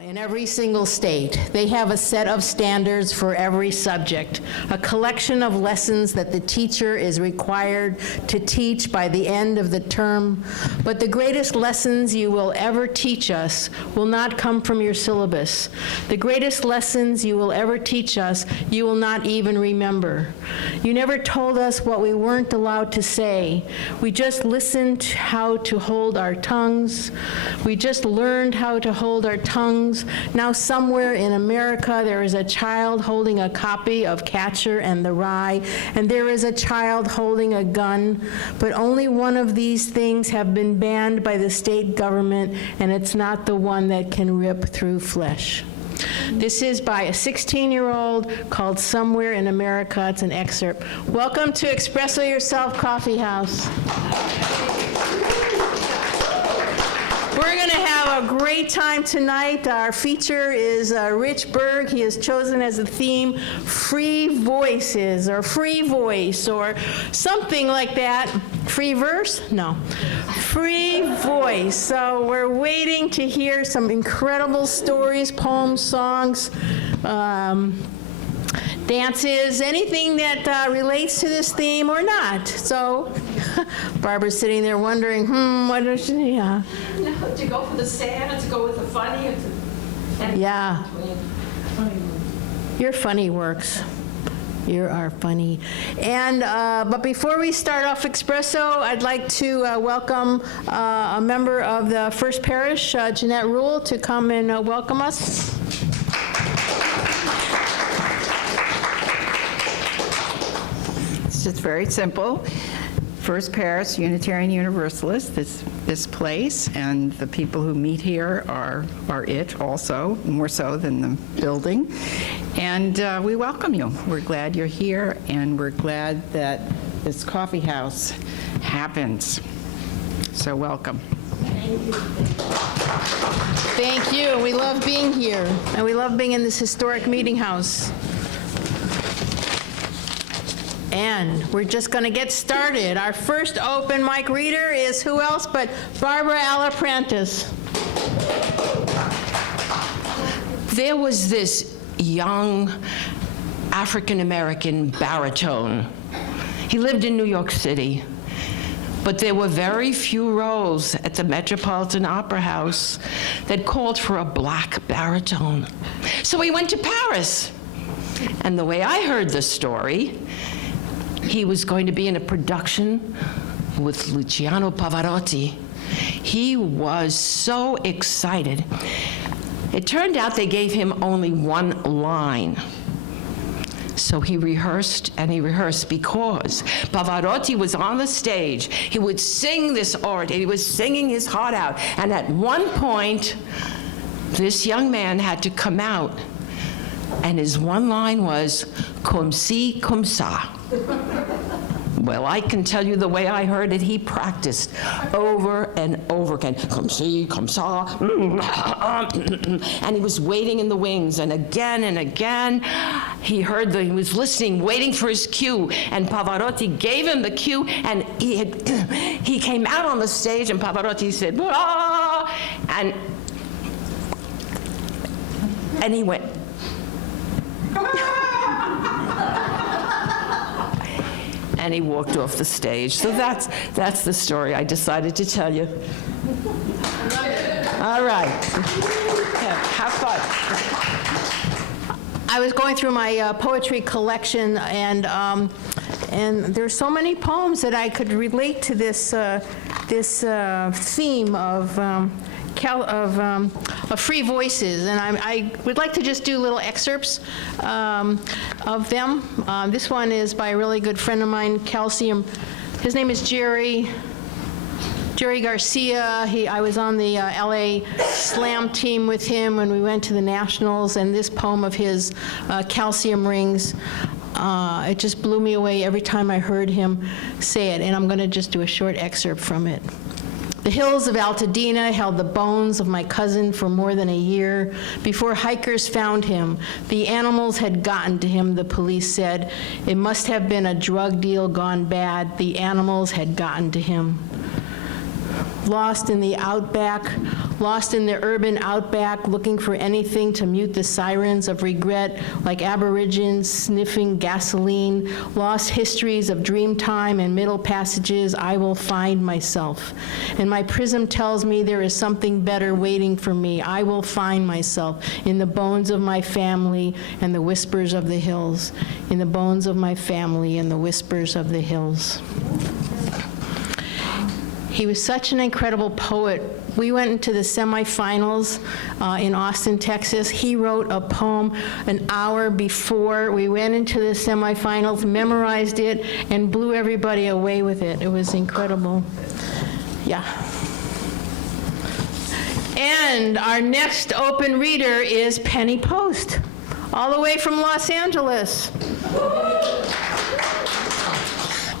In every single state, they have a set of standards for every subject, a collection of lessons that the teacher is required to teach by the end of the term. But the greatest lessons you will ever teach us will not come from your syllabus. The greatest lessons you will ever teach us, you will not even remember. You never told us what we weren't allowed to say. We just listened how to hold our tongues. We just learned how to hold our tongues. Now somewhere in America there is a child holding a copy of Catcher and the Rye, and there is a child holding a gun, but only one of these things have been banned by the state government, and it's not the one that can rip through flesh. This is by a 16-year-old called Somewhere in America. It's an excerpt. Welcome to Expresso Yourself Coffeehouse. We're going to have a great time tonight. Our feature is Rich Berg. He has chosen as a theme free voices, or free voice, or something like that. Free verse? No. Free voice. So we're waiting to hear some incredible stories, poems, songs, dances, anything that relates to this theme or not. So Barbara's sitting there wondering, what is she, No, to go for the sad, or to go with the funny, or to... Yeah. Your funny works. You are funny. And, but before we start off Expresso, I'd like to welcome a member of the First Parish, Jeanette Rule, to come and welcome us. It's just very simple. First Parish Unitarian Universalist, this place, and the people who meet here are it also, more so than the building. And we welcome you. We're glad you're here, and we're glad that this coffee house happens. So welcome. Thank you. We love being here, and we love being in this historic meeting house. And we're just going to get started. Our first open mic reader is who else but Barbara Alaprantis. There was this young African-American baritone. He lived in New York City, but there were very few roles at the Metropolitan Opera House that called for a black baritone. So he went to Paris. And the way I heard the story, he was going to be in a production with Luciano Pavarotti. He was so excited. It turned out they gave him only one line. So he rehearsed and he rehearsed because Pavarotti was on the stage. He would sing this aria. He was singing his heart out. And at one point, this young man had to come out. And his one line was, comme ci, comme ça. Well, I can tell you the way I heard it, he practiced over and over again. Comme ci, comme ça. And he was waiting in the wings, and again, he was listening, waiting for his cue, and Pavarotti gave him the cue, and he came out on the stage, and Pavarotti said, ah! And he went, and he walked off the stage. So that's the story I decided to tell you. All right. Have fun. I was going through my poetry collection, and there's so many poems that I could relate to this theme of free voices, and I would like to just do little excerpts of them. This one is by a really good friend of mine, Calcium. His name is Jerry Garcia. I was on the LA Slam team with him when we went to the Nationals, and this poem of his, Calcium Rings, it just blew me away every time I heard him say it, and I'm going to just do a short excerpt from it. The hills of Altadena held the bones of my cousin for more than a year. Before hikers found him, the animals had gotten to him, the police said. It must have been a drug deal gone bad. The animals had gotten to him. Lost in the outback, lost in the urban outback, looking for anything to mute the sirens of regret, like aborigines sniffing gasoline, lost histories of dream time and middle passages, I will find myself. And my prism tells me there is something better waiting for me. I will find myself in the bones of my family and the whispers of the hills, in the bones of my family and the whispers of the hills. He was such an incredible poet. We went into the semifinals in Austin, Texas. He wrote a poem an hour before we went into the semifinals, memorized it, and blew everybody away with it. It was incredible. Yeah. And our next open reader is Penny Post, all the way from Los Angeles.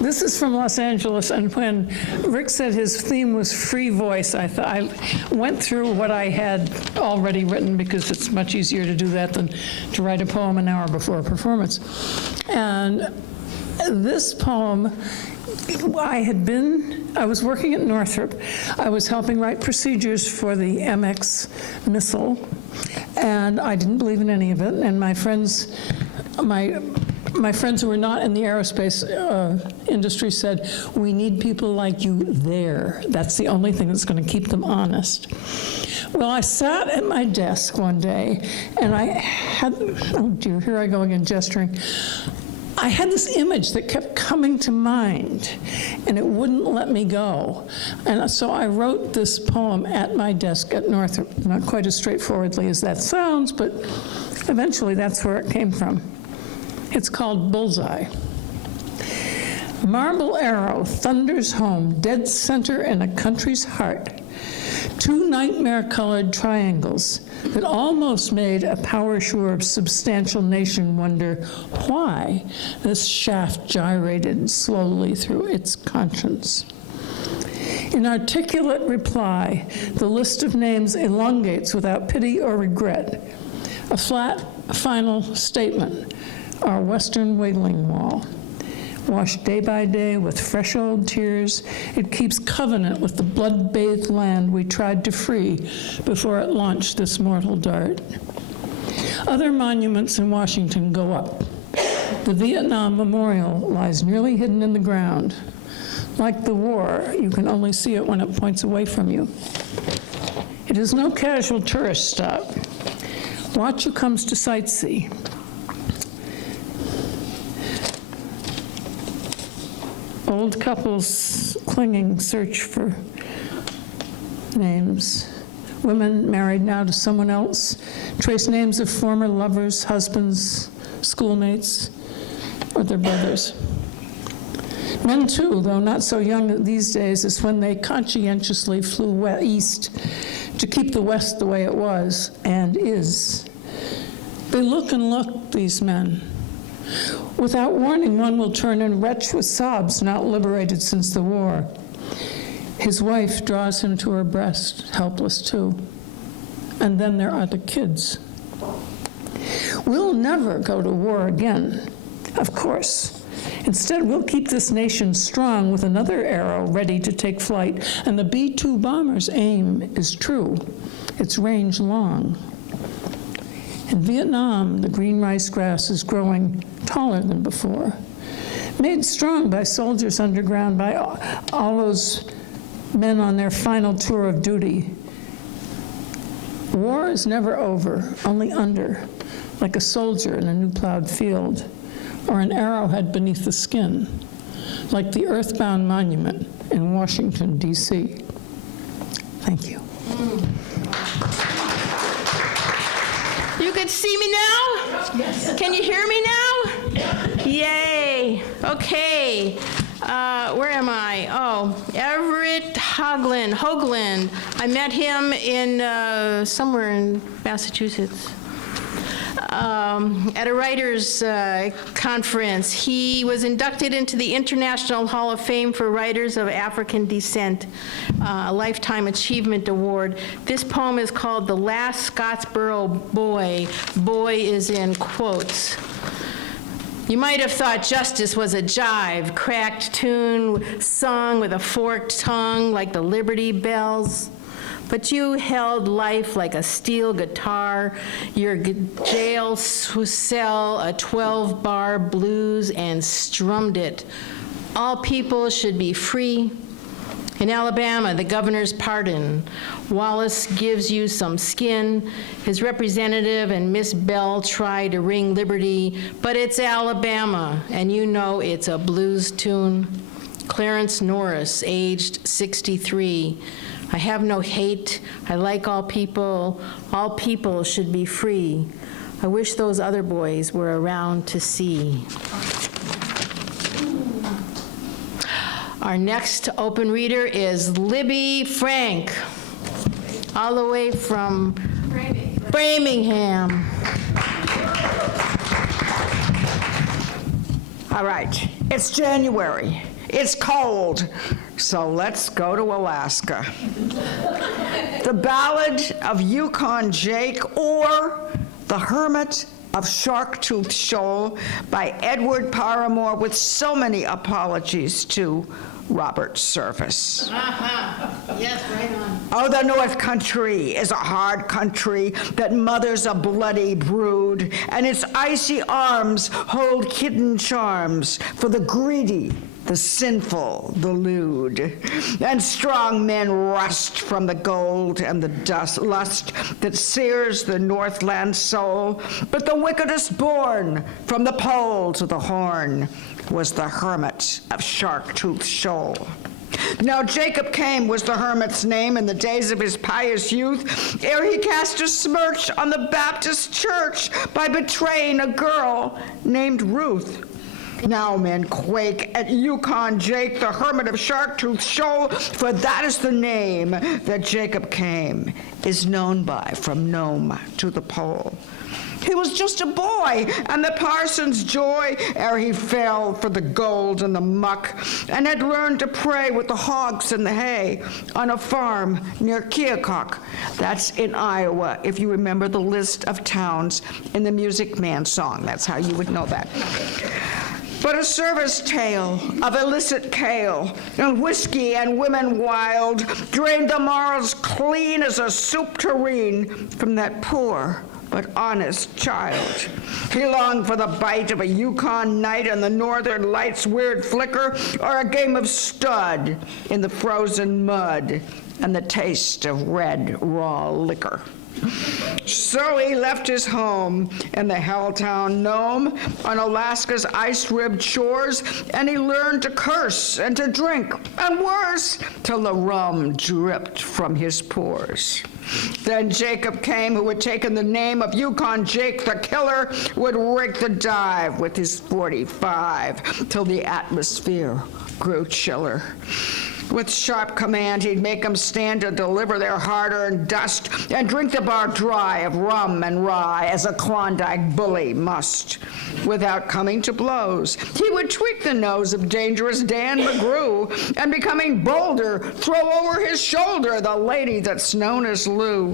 This is from Los Angeles, and when Rick said his theme was free voice, I went through what I had already written, because it's much easier to do that than to write a poem an hour before a performance. And this poem, I was working at Northrop. I was helping write procedures for the MX missile, and I didn't believe in any of it, and my friends who were not in the aerospace industry said, we need people like you there. That's the only thing that's going to keep them honest. Well, I sat at my desk one day, and I had, oh dear, here I go again gesturing. I had this image that kept coming to mind, and it wouldn't let me go. And so I wrote this poem at my desk at Northrop, not quite as straightforwardly as that sounds, but eventually that's where it came from. It's called Bullseye. Marble arrow thunders home, dead center in a country's heart. Two nightmare-colored triangles that almost made a power-sure, substantial nation wonder why this shaft gyrated slowly through its conscience. In articulate reply, the list of names elongates without pity or regret. A flat, final statement. Our western Wailing Wall. Washed day by day with fresh old tears, it keeps covenant with the blood-bathed land we tried to free before it launched this mortal dart. Other monuments in Washington go up. The Vietnam Memorial lies nearly hidden in the ground. Like the war, you can only see it when it points away from you. It is no casual tourist stop. Watch who comes to sightsee. Old couples clinging search for names. Women married now to someone else trace names of former lovers, husbands, schoolmates, or their brothers. Men too, though not so young these days as when they conscientiously flew east to keep the West the way it was and is. They look and look, these men. Without warning, one will turn and retch with sobs, not liberated since the war. His wife draws him to her breast, helpless too. And then there are the kids. We'll never go to war again, of course. Instead, we'll keep this nation strong with another arrow ready to take flight. And the B-2 bomber's aim is true. Its range long. In Vietnam, the green rice grass is growing taller than before. Made strong by soldiers underground, by all those men on their final tour of duty. War is never over, only under, like a soldier in a new plowed field, or an arrowhead beneath the skin, like the earthbound monument in Washington, D.C. Thank you. You can see me now? Yes. Can you hear me now? Yeah. Yay. Okay. Where am I? Oh, Everett Hoagland. I met him in somewhere in Massachusetts. At a writers' conference. He was inducted into the International Hall of Fame for Writers of African Descent, a Lifetime Achievement Award. This poem is called The Last Scottsboro Boy. Boy is in quotes. You might have thought justice was a jive, cracked tune sung with a forked tongue like the Liberty Bells. But you held life like a steel guitar, your jail cell a 12-bar blues, and strummed it. All people should be free. In Alabama, the governor's pardon. Wallace gives you some skin. His representative and Miss Bell try to ring liberty, but it's Alabama, and you know it's a blues tune. Clarence Norris, aged 63. I have no hate. I like all people. All people should be free. I wish those other boys were around to see. Our next open reader is Libby Frank, all the way from Framingham. All right, it's January. It's cold, so let's go to Alaska. The Ballad of Yukon Jake, or The Hermit of Shark-Toothed Shoal by Edward Paramore, with so many apologies to Robert Service. Yes, right on. Oh, the North Country is a hard country that mothers a bloody brood, and its icy arms hold hidden charms for the greedy, the sinful, the lewd. And strong men rust from the gold and the lust that sears the Northland soul. But the wickedest born from the pole to the horn was the hermit of Shark-Toothed Shoal. Now Jacob Came was the hermit's name in the days of his pious youth, ere he cast a smirch on the Baptist church by betraying a girl named Ruth. Now men quake at Yukon Jake, the hermit of Shark-Toothed Shoal, for that is the name that Jacob Came is known by from Nome to the pole. He was just a boy, and the parson's joy, ere he fell for the gold and the muck, and had learned to pray with the hogs and the hay on a farm near Keokuk. That's in Iowa, if you remember the list of towns in the Music Man song. That's how you would know that. But a service tale of illicit kale and whiskey and women wild drained the morals clean as a soup tureen from that poor but honest child. He longed for the bite of a Yukon night and the northern lights' weird flicker, or a game of stud in the frozen mud and the taste of red raw liquor. So he left his home in the helltown Nome on Alaska's ice-ribbed shores, and he learned to curse and to drink, and worse, till the rum dripped from his pores. Then Jacob Came, who had taken the name of Yukon Jake the Killer, would rake the dive with his 45 till the atmosphere grew chiller. With sharp command, he'd make them stand to deliver their hard-earned dust and drink the bar dry of rum and rye, as a Klondike bully must. Without coming to blows, he would tweak the nose of dangerous Dan McGrew, and becoming bolder, throw over his shoulder the lady that's known as Lou.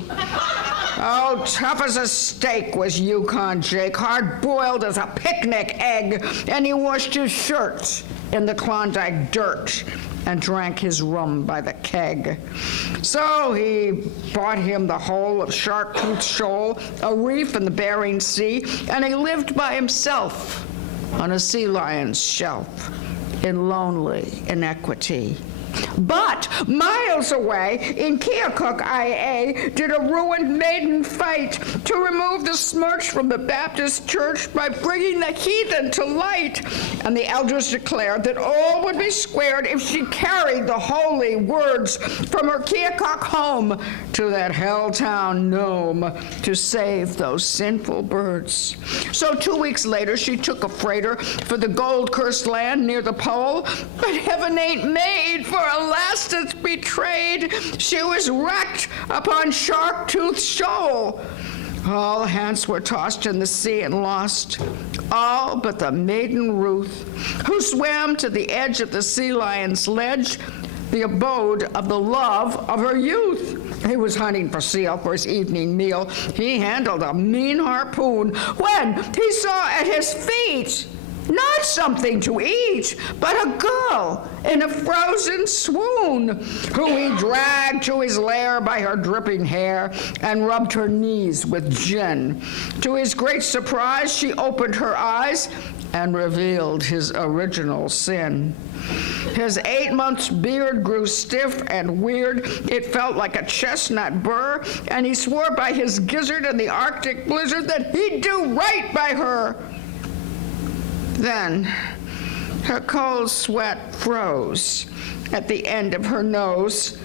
Oh, tough as a steak was Yukon Jake, hard-boiled as a picnic egg, and he washed his shirts in the Klondike dirt and drank his rum by the keg. So he bought him the whole of Shark-Toothed Shoal, a reef in the Bering Sea, and he lived by himself on a sea lion's shelf in lonely inequity. But miles away in Keokuk, IA, did a ruined maiden fight to remove the smirch from the Baptist church by bringing the heathen to light. And the elders declared that all would be squared if she carried the holy words from her Keokuk home to that helltown Nome to save those sinful birds. So 2 weeks later, she took a freighter for the gold-cursed land near the pole, but heaven ain't made for a lass that's betrayed. She was wrecked upon Shark-Toothed Shoal. All hands were tossed in the sea and lost, all but the maiden Ruth, who swam to the edge of the sea lion's ledge, the abode of the love of her youth. He was hunting for seal for his evening meal. He handled a mean harpoon when he saw at his feet Not something to eat, but a girl in a frozen swoon, whom he dragged to his lair by her dripping hair and rubbed her knees with gin. To his great surprise, she opened her eyes and revealed his original sin. His 8 months beard grew stiff and weird. It felt like a chestnut burr, and he swore by his gizzard and the Arctic blizzard that he'd do right by her. Then, her cold sweat froze at the end of her nose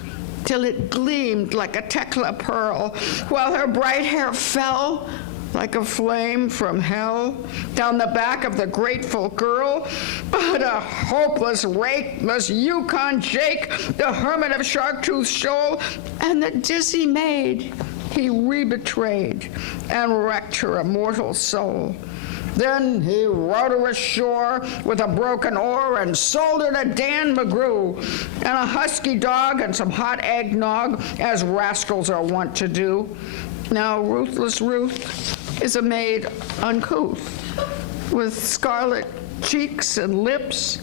till it gleamed like a Tekla pearl, while her bright hair fell like a flame from hell down the back of the grateful girl. But a hopeless rake was Yukon Jake, the hermit of Shark-Tooth Shoal, and the dizzy maid he re-betrayed and wrecked her immortal soul. Then he rowed her ashore with a broken oar and sold her to Dan McGrew and a husky dog and some hot eggnog, as rascals are wont to do. Now ruthless Ruth is a maid uncouth, with scarlet cheeks and lips,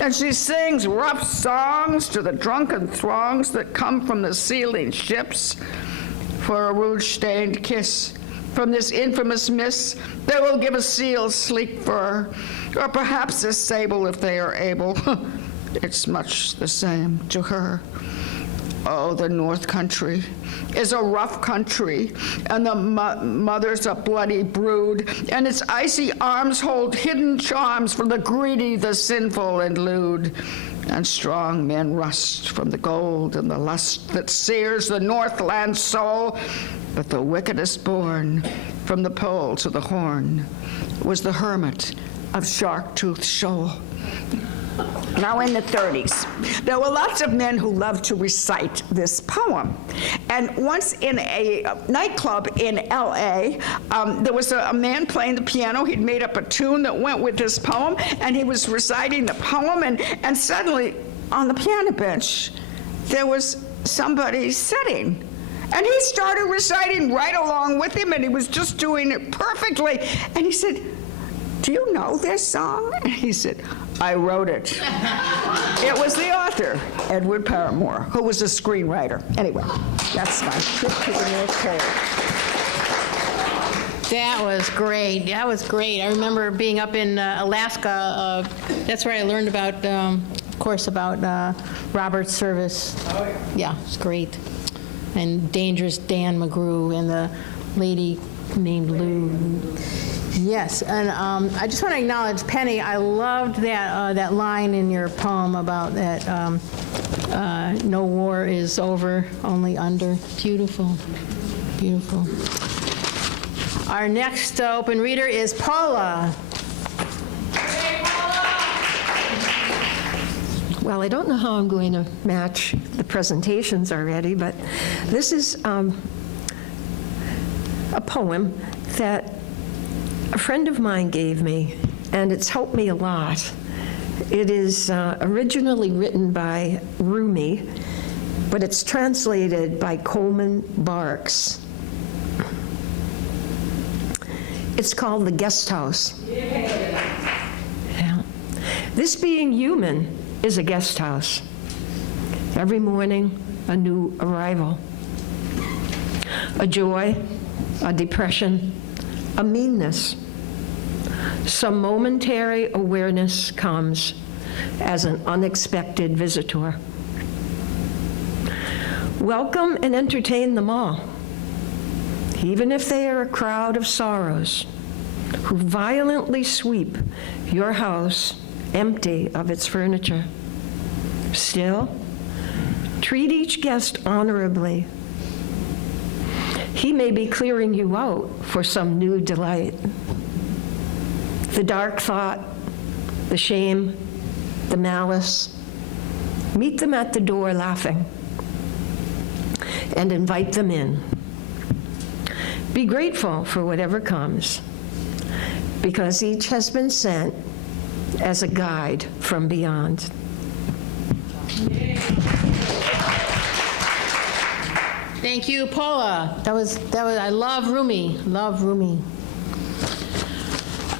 and she sings rough songs to the drunken throngs that come from the sealing ships for a rouge-stained kiss from this infamous miss that will give a seal sleek fur, or perhaps a sable if they are able. It's much the same to her. Oh, the North Country is a rough country, and the mother's a bloody brood, and its icy arms hold hidden charms for the greedy, the sinful, and lewd. And strong men rust from the gold and the lust that sears the Northland soul. But the wickedest born from the pole to the horn was the hermit of Shark-Tooth Shoal. Now, in the 30s, there were lots of men who loved to recite this poem. And once in a nightclub in L.A., there was a man playing the piano. He'd made up a tune that went with this poem, and he was reciting the poem, and suddenly, on the piano bench, there was somebody sitting. And he started reciting right along with him, and he was just doing it perfectly. And he said, "Do you know this song?" And he said, "I wrote it." It was the author, Edward Paramore, who was a screenwriter. Anyway, that's my trip to the North Pole. That was great. That was great. I remember being up in Alaska. That's where I learned about, of course, about Robert's service. Oh, yeah. Yeah, it's great. And Dangerous Dan McGrew and the lady named Lou. Yes, and I just want to acknowledge Penny. I loved that line in your poem about that no war is over, only under. Beautiful, beautiful. Our next open reader is Paula. Well, I don't know how I'm going to match the presentations already, but this is a poem that a friend of mine gave me, and it's helped me a lot. It is originally written by Rumi, but it's translated by Coleman Barks. It's called The Guesthouse. Yeah. This being human is a guest house. Every morning, a new arrival. A joy, a depression, a meanness. Some momentary awareness comes as an unexpected visitor. Welcome and entertain them all, even if they are a crowd of sorrows who violently sweep your house empty of its furniture. Still, treat each guest honorably. He may be clearing you out for some new delight. The dark thought, the shame, the malice, meet them at the door laughing and invite them in. Be grateful for whatever comes, because each has been sent as a guide from beyond. Thank you, Paula. That was. I love Rumi. Love Rumi.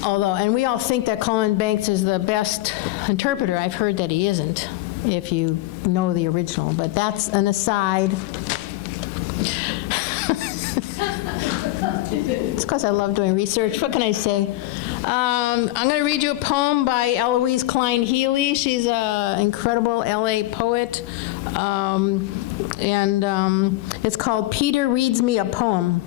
Although, and we all think that Colin Banks is the best interpreter. I've heard that he isn't, if you know the original, but that's an aside. It's because I love doing research. What can I say? I'm going to read you a poem by Eloise Klein Healy. She's an incredible LA poet. It's called Peter Reads Me a Poem.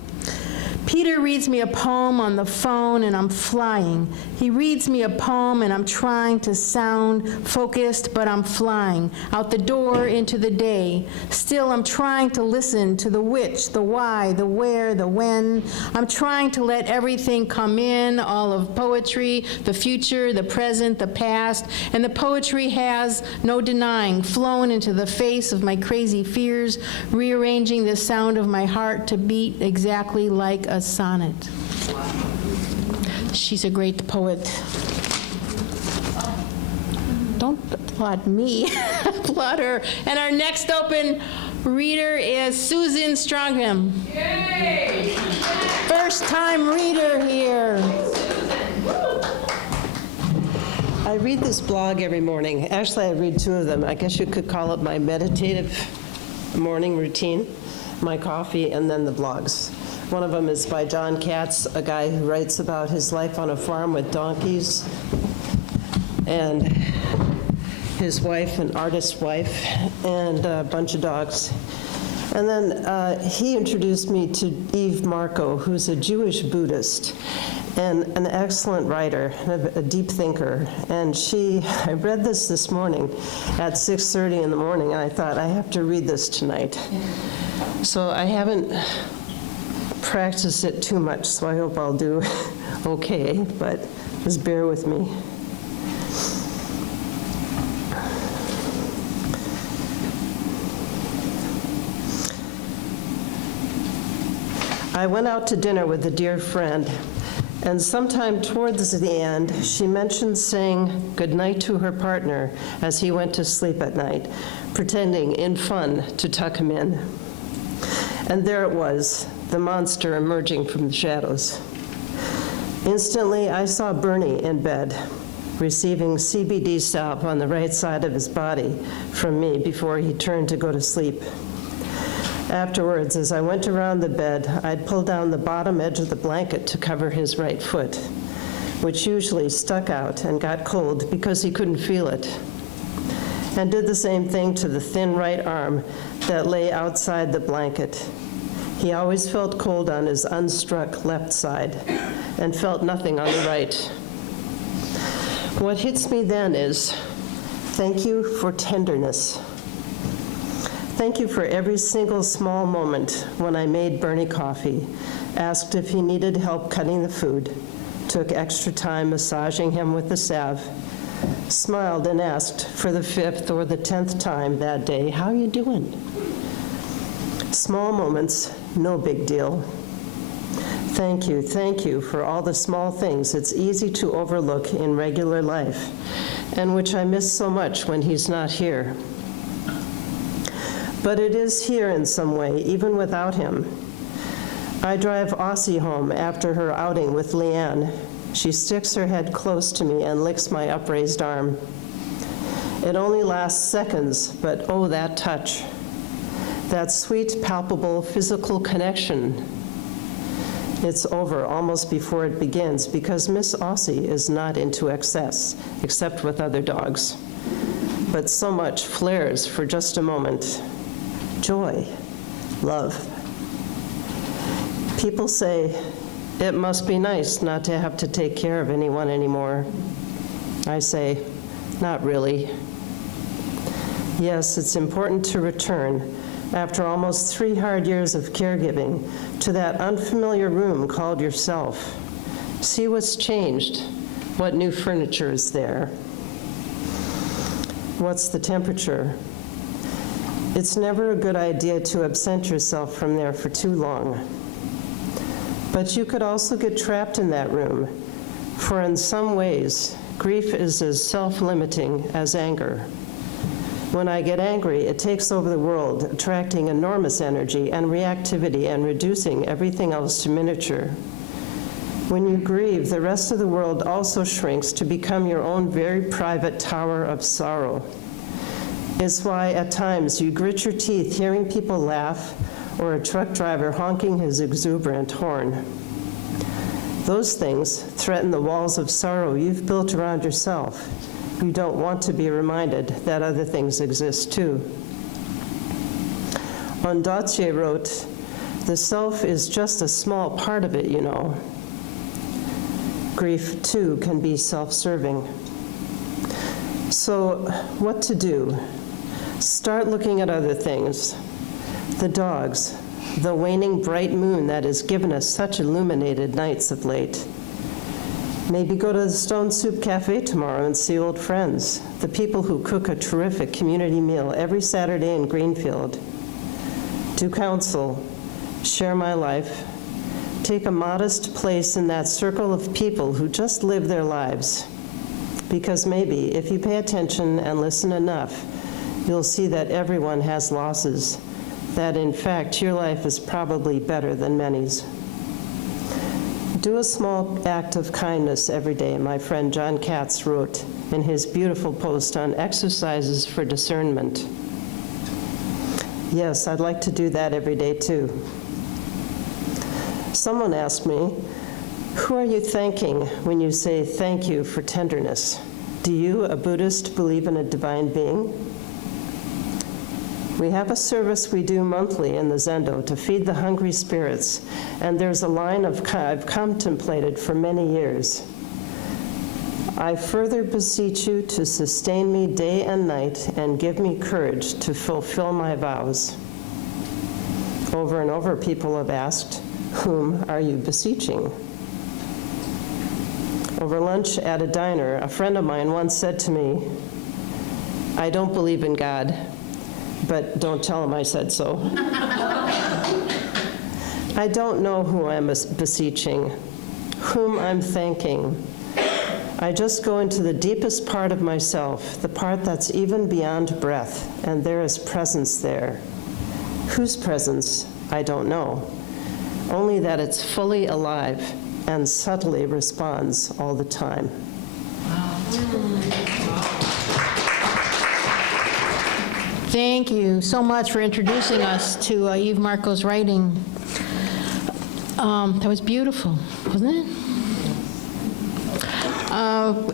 Peter reads me a poem on the phone and I'm flying. He reads me a poem and I'm trying to sound focused, but I'm flying out the door into the day. Still, I'm trying to listen to the which, the why, the where, the when. I'm trying to let everything come in, all of poetry, the future, the present, the past, and the poetry has, no denying, flown into the face of my crazy fears, rearranging the sound of my heart to beat exactly like a sonnet. She's a great poet. Don't applaud me, applaud her. And our next open reader is Susan Strongham. Yay! First time reader here. I read this blog every morning. Actually, I read two of them. I guess you could call it my meditative morning routine, my coffee, and then the blogs. One of them is by John Katz, a guy who writes about his life on a farm with donkeys, and his wife, an artist wife, and a bunch of dogs. And then he introduced me to Eve Marco, who's a Jewish Buddhist and an excellent writer, a deep thinker. And I read this morning at 6:30 in the morning, and I thought, I have to read this tonight. So I haven't practiced it too much, so I hope I'll do okay, but just bear with me. I went out to dinner with a dear friend, and sometime towards the end, she mentioned saying goodnight to her partner as he went to sleep at night, pretending in fun to tuck him in. And there it was, the monster emerging from the shadows. Instantly, I saw Bernie in bed, receiving CBD salve on the right side of his body from me before he turned to go to sleep. Afterwards, as I went around the bed, I'd pull down the bottom edge of the blanket to cover his right foot, which usually stuck out and got cold because he couldn't feel it, and did the same thing to the thin right arm that lay outside the blanket. He always felt cold on his unstruck left side and felt nothing on the right. What hits me then is, thank you for tenderness. Thank you for every single small moment when I made Bernie coffee, asked if he needed help cutting the food, took extra time massaging him with the salve, smiled and asked for the 5th or the 10th time that day, how you doing? Small moments, no big deal. Thank you for all the small things it's easy to overlook in regular life, and which I miss so much when he's not here. But it is here in some way, even without him. I drive Aussie home after her outing with Leanne. She sticks her head close to me and licks my upraised arm. It only lasts seconds, but oh, that touch. That sweet, palpable, physical connection. It's over almost before it begins because Miss Aussie is not into excess, except with other dogs. But so much flares for just a moment. Joy, love. People say, it must be nice not to have to take care of anyone anymore. I say, not really. Yes, it's important to return, after almost 3 hard years of caregiving, to that unfamiliar room called yourself. See what's changed, what new furniture is there. What's the temperature? It's never a good idea to absent yourself from there for too long. But you could also get trapped in that room, for in some ways, grief is as self-limiting as anger. When I get angry, it takes over the world, attracting enormous energy and reactivity and reducing everything else to miniature. When you grieve, the rest of the world also shrinks to become your own very private tower of sorrow. It's why at times you grit your teeth hearing people laugh or a truck driver honking his exuberant horn. Those things threaten the walls of sorrow you've built around yourself. You don't want to be reminded that other things exist too. Ondaatje wrote, "The self is just a small part of it, you know." Grief, too, can be self-serving. So, what to do? Start looking at other things. The dogs, the waning bright moon that has given us such illuminated nights of late. Maybe go to the Stone Soup Cafe tomorrow and see old friends, the people who cook a terrific community meal every Saturday in Greenfield. Do counsel, share my life, take a modest place in that circle of people who just live their lives. Because maybe, if you pay attention and listen enough, you'll see that everyone has losses, that in fact your life is probably better than many's. Do a small act of kindness every day, my friend John Katz wrote in his beautiful post on exercises for discernment. Yes, I'd like to do that every day too. Someone asked me, who are you thanking when you say thank you for tenderness? Do you, a Buddhist, believe in a divine being? We have a service we do monthly in the Zendo to feed the hungry spirits, and there's a line I've contemplated for many years. I further beseech you to sustain me day and night and give me courage to fulfill my vows. Over and over, people have asked, whom are you beseeching? Over lunch at a diner, a friend of mine once said to me, I don't believe in God, but don't tell him I said so. I don't know who I'm beseeching, whom I'm thanking. I just go into the deepest part of myself, the part that's even beyond breath, and there is presence there. Whose presence? I don't know. Only that it's fully alive and subtly responds all the time. Thank you so much for introducing us to Eve Marco's writing. That was beautiful, wasn't it?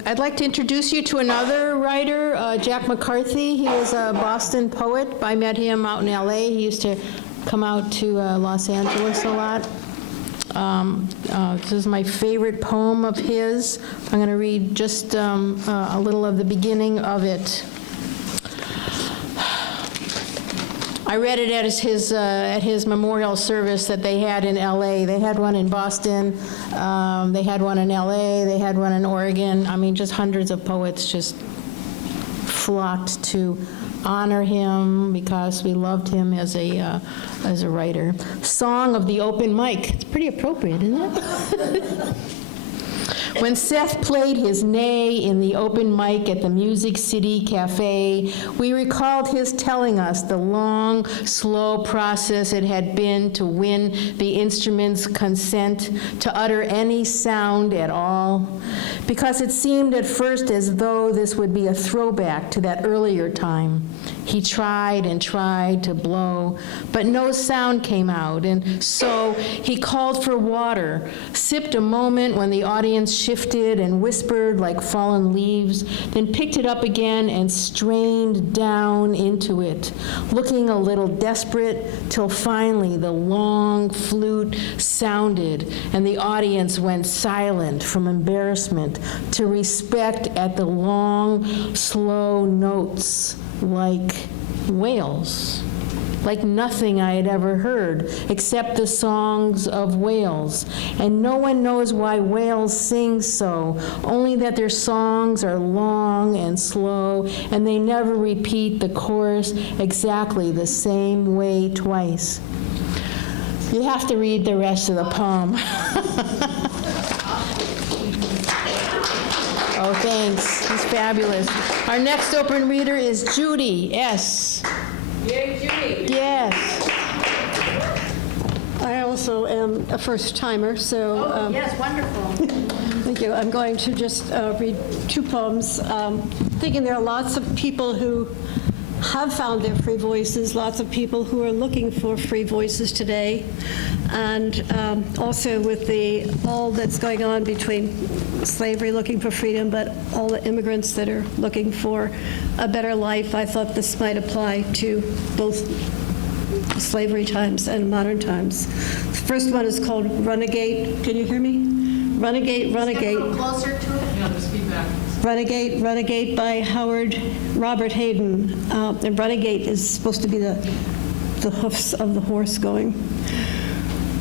I'd like to introduce you to another writer, Jack McCarthy. He was a Boston poet. I met him out in LA. He used to come out to Los Angeles a lot. This is my favorite poem of his. I'm going to read just a little of the beginning of it. I read it at his memorial service that they had in LA. They had one in Boston, they had one in LA, they had one in Oregon. I mean, just hundreds of poets just flocked to honor him because we loved him as a writer. Song of the Open Mic. It's pretty appropriate, isn't it? When Seth played his neigh in the open mic at the Music City Cafe, we recalled his telling us the long, slow process it had been to win the instrument's consent to utter any sound at all, because it seemed at first as though this would be a throwback to that earlier time. He tried and tried to blow, but no sound came out, and so he called for water, sipped a moment when the audience shifted and whispered like fallen leaves, then picked it up again and strained down into it, looking a little desperate, till finally the long flute sounded and the audience went silent from embarrassment to respect at the long, slow notes, like whales, like nothing I had ever heard except the songs of whales. And no one knows why whales sing so, only that their songs are long and slow, and they never repeat the chorus exactly the same way twice. You have to read the rest of the poem. Oh, thanks. He's fabulous. Our next open reader is Judy S. Yay, Judy. Yes. I also am a first-timer, so... Oh, yes, wonderful. Thank you. I'm going to just read two poems, thinking there are lots of people who have found their free voices, lots of people who are looking for free voices today, and also with all that's going on between slavery, looking for freedom, but all the immigrants that are looking for a better life, I thought this might apply to both slavery times and modern times. The first one is called Runagate. Can you hear me? Runagate, Runagate. Get a little closer to it. Yeah, there's feedback. Runagate, Runagate by Robert Hayden. And Runagate is supposed to be the hoofs of the horse going.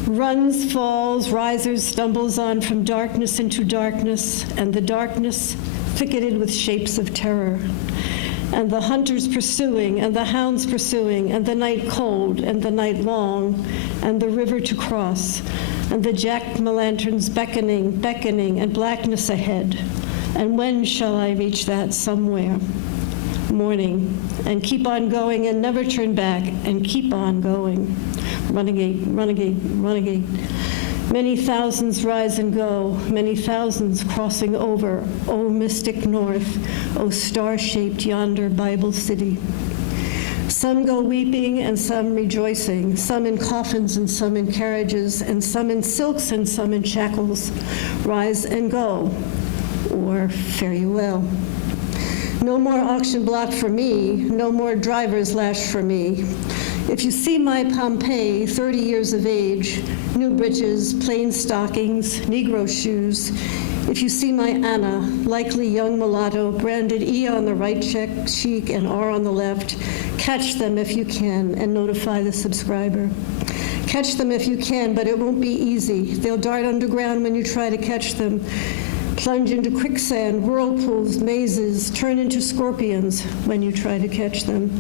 Runs, falls, rises, stumbles on from darkness into darkness, and the darkness thicketed with shapes of terror. And the hunters pursuing, and the hounds pursuing, and the night cold, and the night long, and the river to cross, and the jack-o'-lanterns beckoning, and blackness ahead. And when shall I reach that somewhere? Morning, and keep on going, and never turn back, and keep on going. Runagate, Runagate, Runagate. Many thousands rise and go, many thousands crossing over, O mystic north, O star-shaped yonder Bible city. Some go weeping and some rejoicing, some in coffins and some in carriages, and some in silks and some in shackles. Rise and go, or fare you well. No more auction block for me, no more driver's lash for me. If you see my Pompeii, 30 years of age, new breeches, plain stockings, Negro shoes. If you see my Anna, likely young mulatto, branded E on the right cheek and R on the left, catch them if you can and notify the subscriber. Catch them if you can, but it won't be easy. They'll dart underground when you try to catch them. Plunge into quicksand, whirlpools, mazes, turn into scorpions when you try to catch them.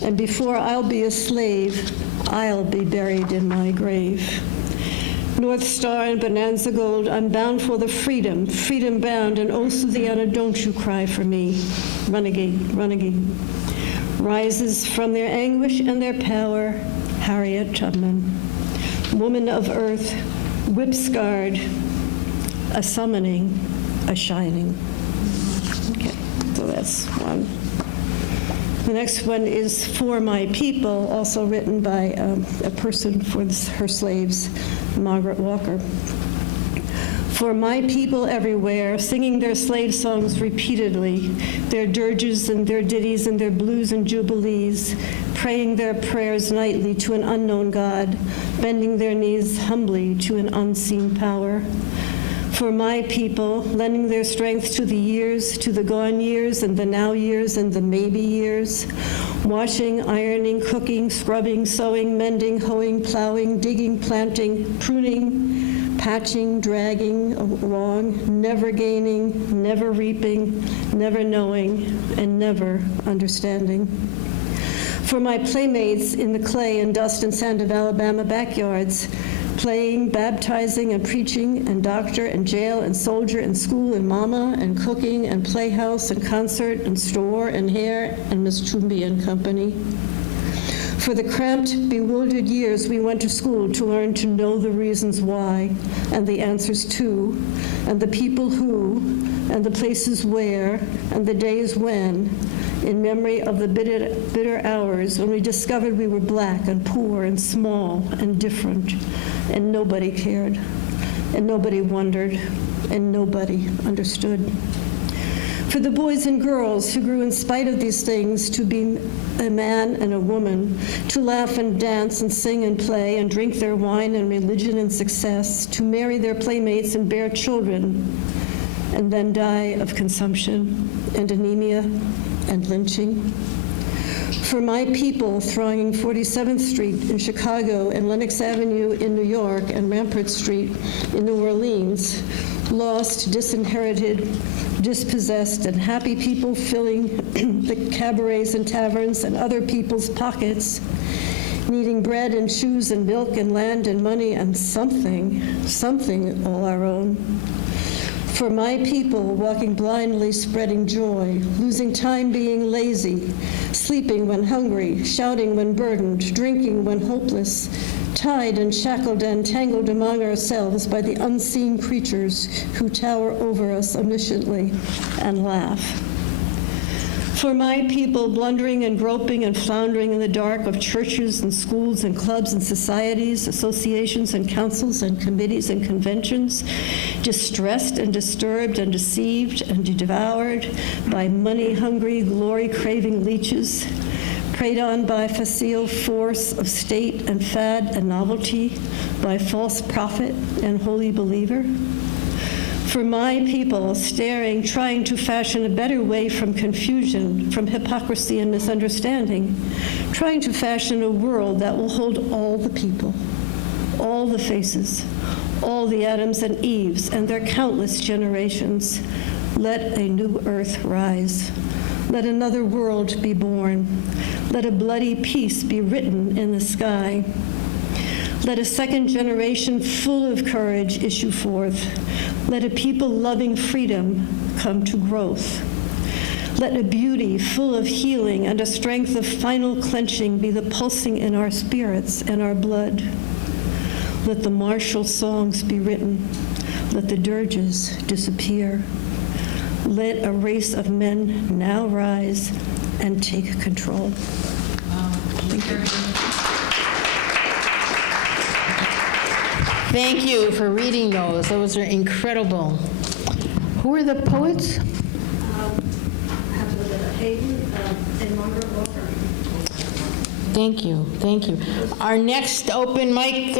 And before I'll be a slave, I'll be buried in my grave. North Star and Bonanza Gold, I'm bound for the freedom, freedom bound, and oh, Susanna, don't you cry for me. Runagate, Runagate. Rises from their anguish and their power, Harriet Tubman. Woman of earth, whip-scarred, a summoning, a shining. Okay, so that's one. The next one is For My People, also written by a person for her slaves, Margaret Walker. For my people everywhere, singing their slave songs repeatedly, their dirges and their ditties and their blues and jubilees, praying their prayers nightly to an unknown God, bending their knees humbly to an unseen power. For my people, lending their strength to the years, to the gone years and the now years and the maybe years, washing, ironing, cooking, scrubbing, sewing, mending, hoeing, plowing, digging, planting, pruning, patching, dragging along, never gaining, never reaping, never knowing, and never understanding. For my playmates in the clay and dust and sand of Alabama backyards, playing, baptizing, and preaching, and doctor, and jail, and soldier, and school, and mama, and cooking, and playhouse, and concert, and store, and hair, and Miss Chumbi and company. For the cramped, bewildered years we went to school to learn to know the reasons why, and the answers to, and the people who, and the places where, and the days when, in memory of the bitter hours when we discovered we were black and poor and small and different, and nobody cared, and nobody wondered, and nobody understood. For the boys and girls who grew in spite of these things to be a man and a woman, to laugh and dance and sing and play and drink their wine and religion and success, to marry their playmates and bear children, and then die of consumption and anemia and lynching. For my people thronging 47th Street in Chicago and Lenox Avenue in New York and Rampart Street in New Orleans, lost, disinherited, dispossessed, and happy people filling the cabarets and taverns and other people's pockets, needing bread and shoes and milk and land and money and something all our own. For my people, walking blindly, spreading joy, losing time being lazy, sleeping when hungry, shouting when burdened, drinking when hopeless, tied and shackled and tangled among ourselves by the unseen creatures who tower over us omnisciently and laugh. For my people blundering and groping and floundering in the dark of churches and schools and clubs and societies, associations and councils and committees and conventions, distressed and disturbed and deceived and devoured by money-hungry, glory-craving leeches, preyed on by facile force of state and fad and novelty, by false prophet and holy believer. For my people staring, trying to fashion a better way from confusion, from hypocrisy and misunderstanding, trying to fashion a world that will hold all the people, all the faces, all the Adams and Eves and their countless generations. Let a new earth rise. Let another world be born. Let a bloody peace be written in the sky. Let a second generation full of courage issue forth. Let a people loving freedom come to growth. Let a beauty full of healing and a strength of final clenching be the pulsing in our spirits and our blood. Let the martial songs be written. Let the dirges disappear. Let a race of men now rise and take control. Thank you. Thank you for reading those. Those are incredible. Who are the poets? Hayden and Margaret Walker. Thank you, thank you. Our next open mic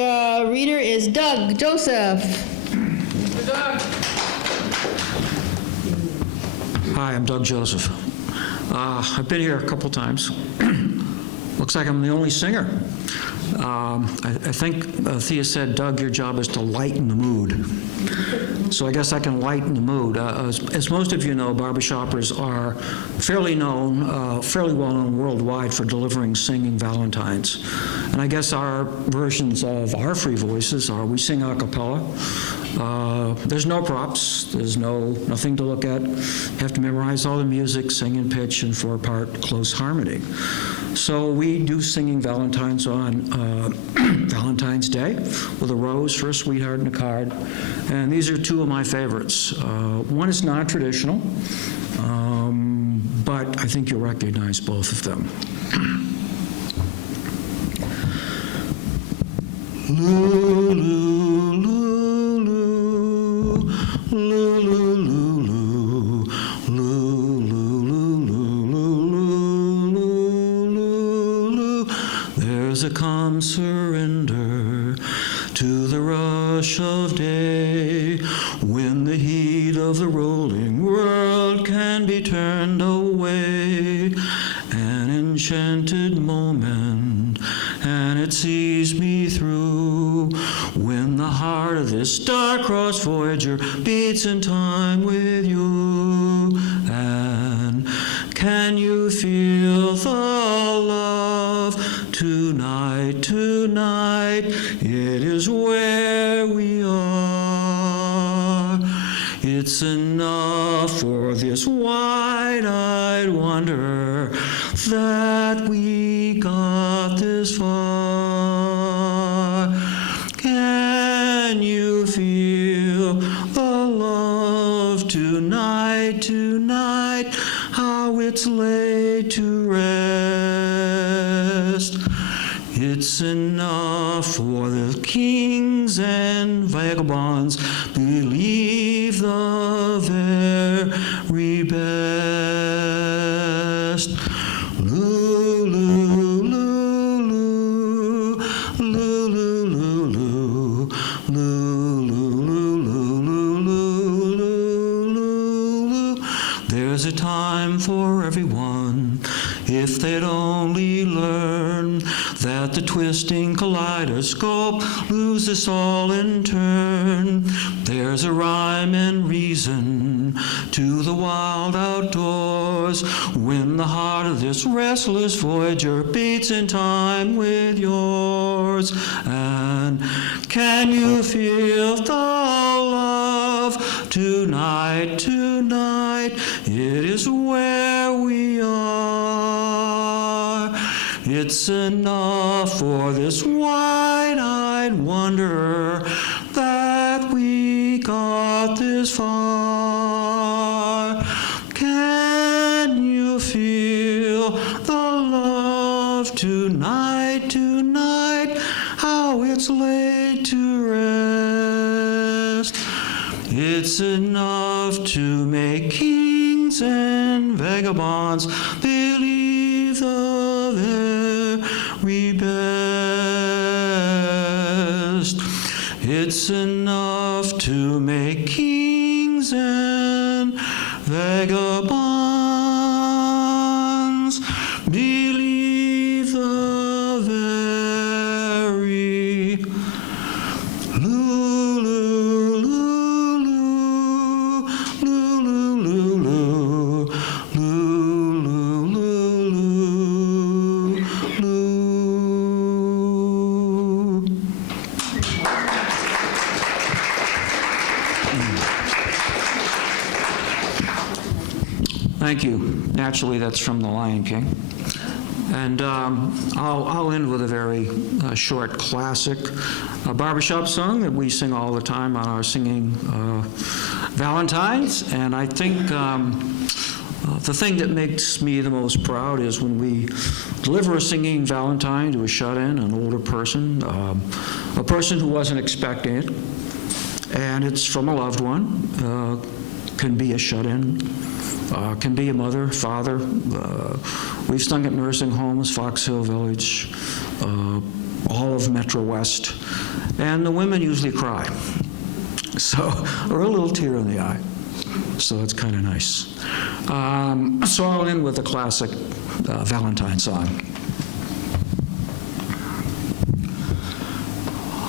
reader is Doug Joseph. Hi, I'm Doug Joseph. I've been here a couple times. Looks like I'm the only singer. I think Thea said, Doug, your job is to lighten the mood. So I guess I can lighten the mood. As most of you know, barbershoppers are fairly well known worldwide for delivering singing valentines. And I guess our versions of our free voices are we sing a cappella. There's no props. There's nothing to look at. You have to memorize all the music, sing in pitch, and 4-part close harmony. So we do singing valentines on Valentine's Day with a rose for a sweetheart and a card. And these are two of my favorites. One is non-traditional, but I think you'll recognize both of them. There's a calm surrender to the rush of day when the heat of the rolling world can be turned away. An enchanted moment, and it sees me through when the heart of this star-crossed Voyager beats in time with you. And can you feel the love tonight, tonight? It is where we are. It's enough for this wide-eyed wonder that we got this far. Can you feel the love tonight, tonight? How it's laid to rest. It's enough for the kings and vagabonds believe the very best. There's a time for everyone if they'd only learn that the twisting kaleidoscope loses all in turn. There's a rhyme and reason to the wild outdoors when the heart of this restless Voyager beats in time with yours. And can you feel the love tonight, tonight? It is where we are. It's enough for this wide-eyed wanderer that we got this far. Can you feel the love tonight, tonight, how it's laid to rest? It's enough to make kings and vagabonds believe the very best. It's enough to make kings and vagabonds believe the very Thank you. Naturally, that's from The Lion King. And I'll end with a very short classic barbershop song that we sing all the time on our singing Valentines. And I think the thing that makes me the most proud is when we deliver a singing Valentine to a shut-in, an older person, a person who wasn't expecting it, and it's from a loved one. Can be a shut-in. Can be a mother, father. We've sung at nursing homes, Fox Hill Village, all of Metro West, and the women usually cry, or a little tear in the eye. So it's kind of nice. So I'll end with a classic Valentine song.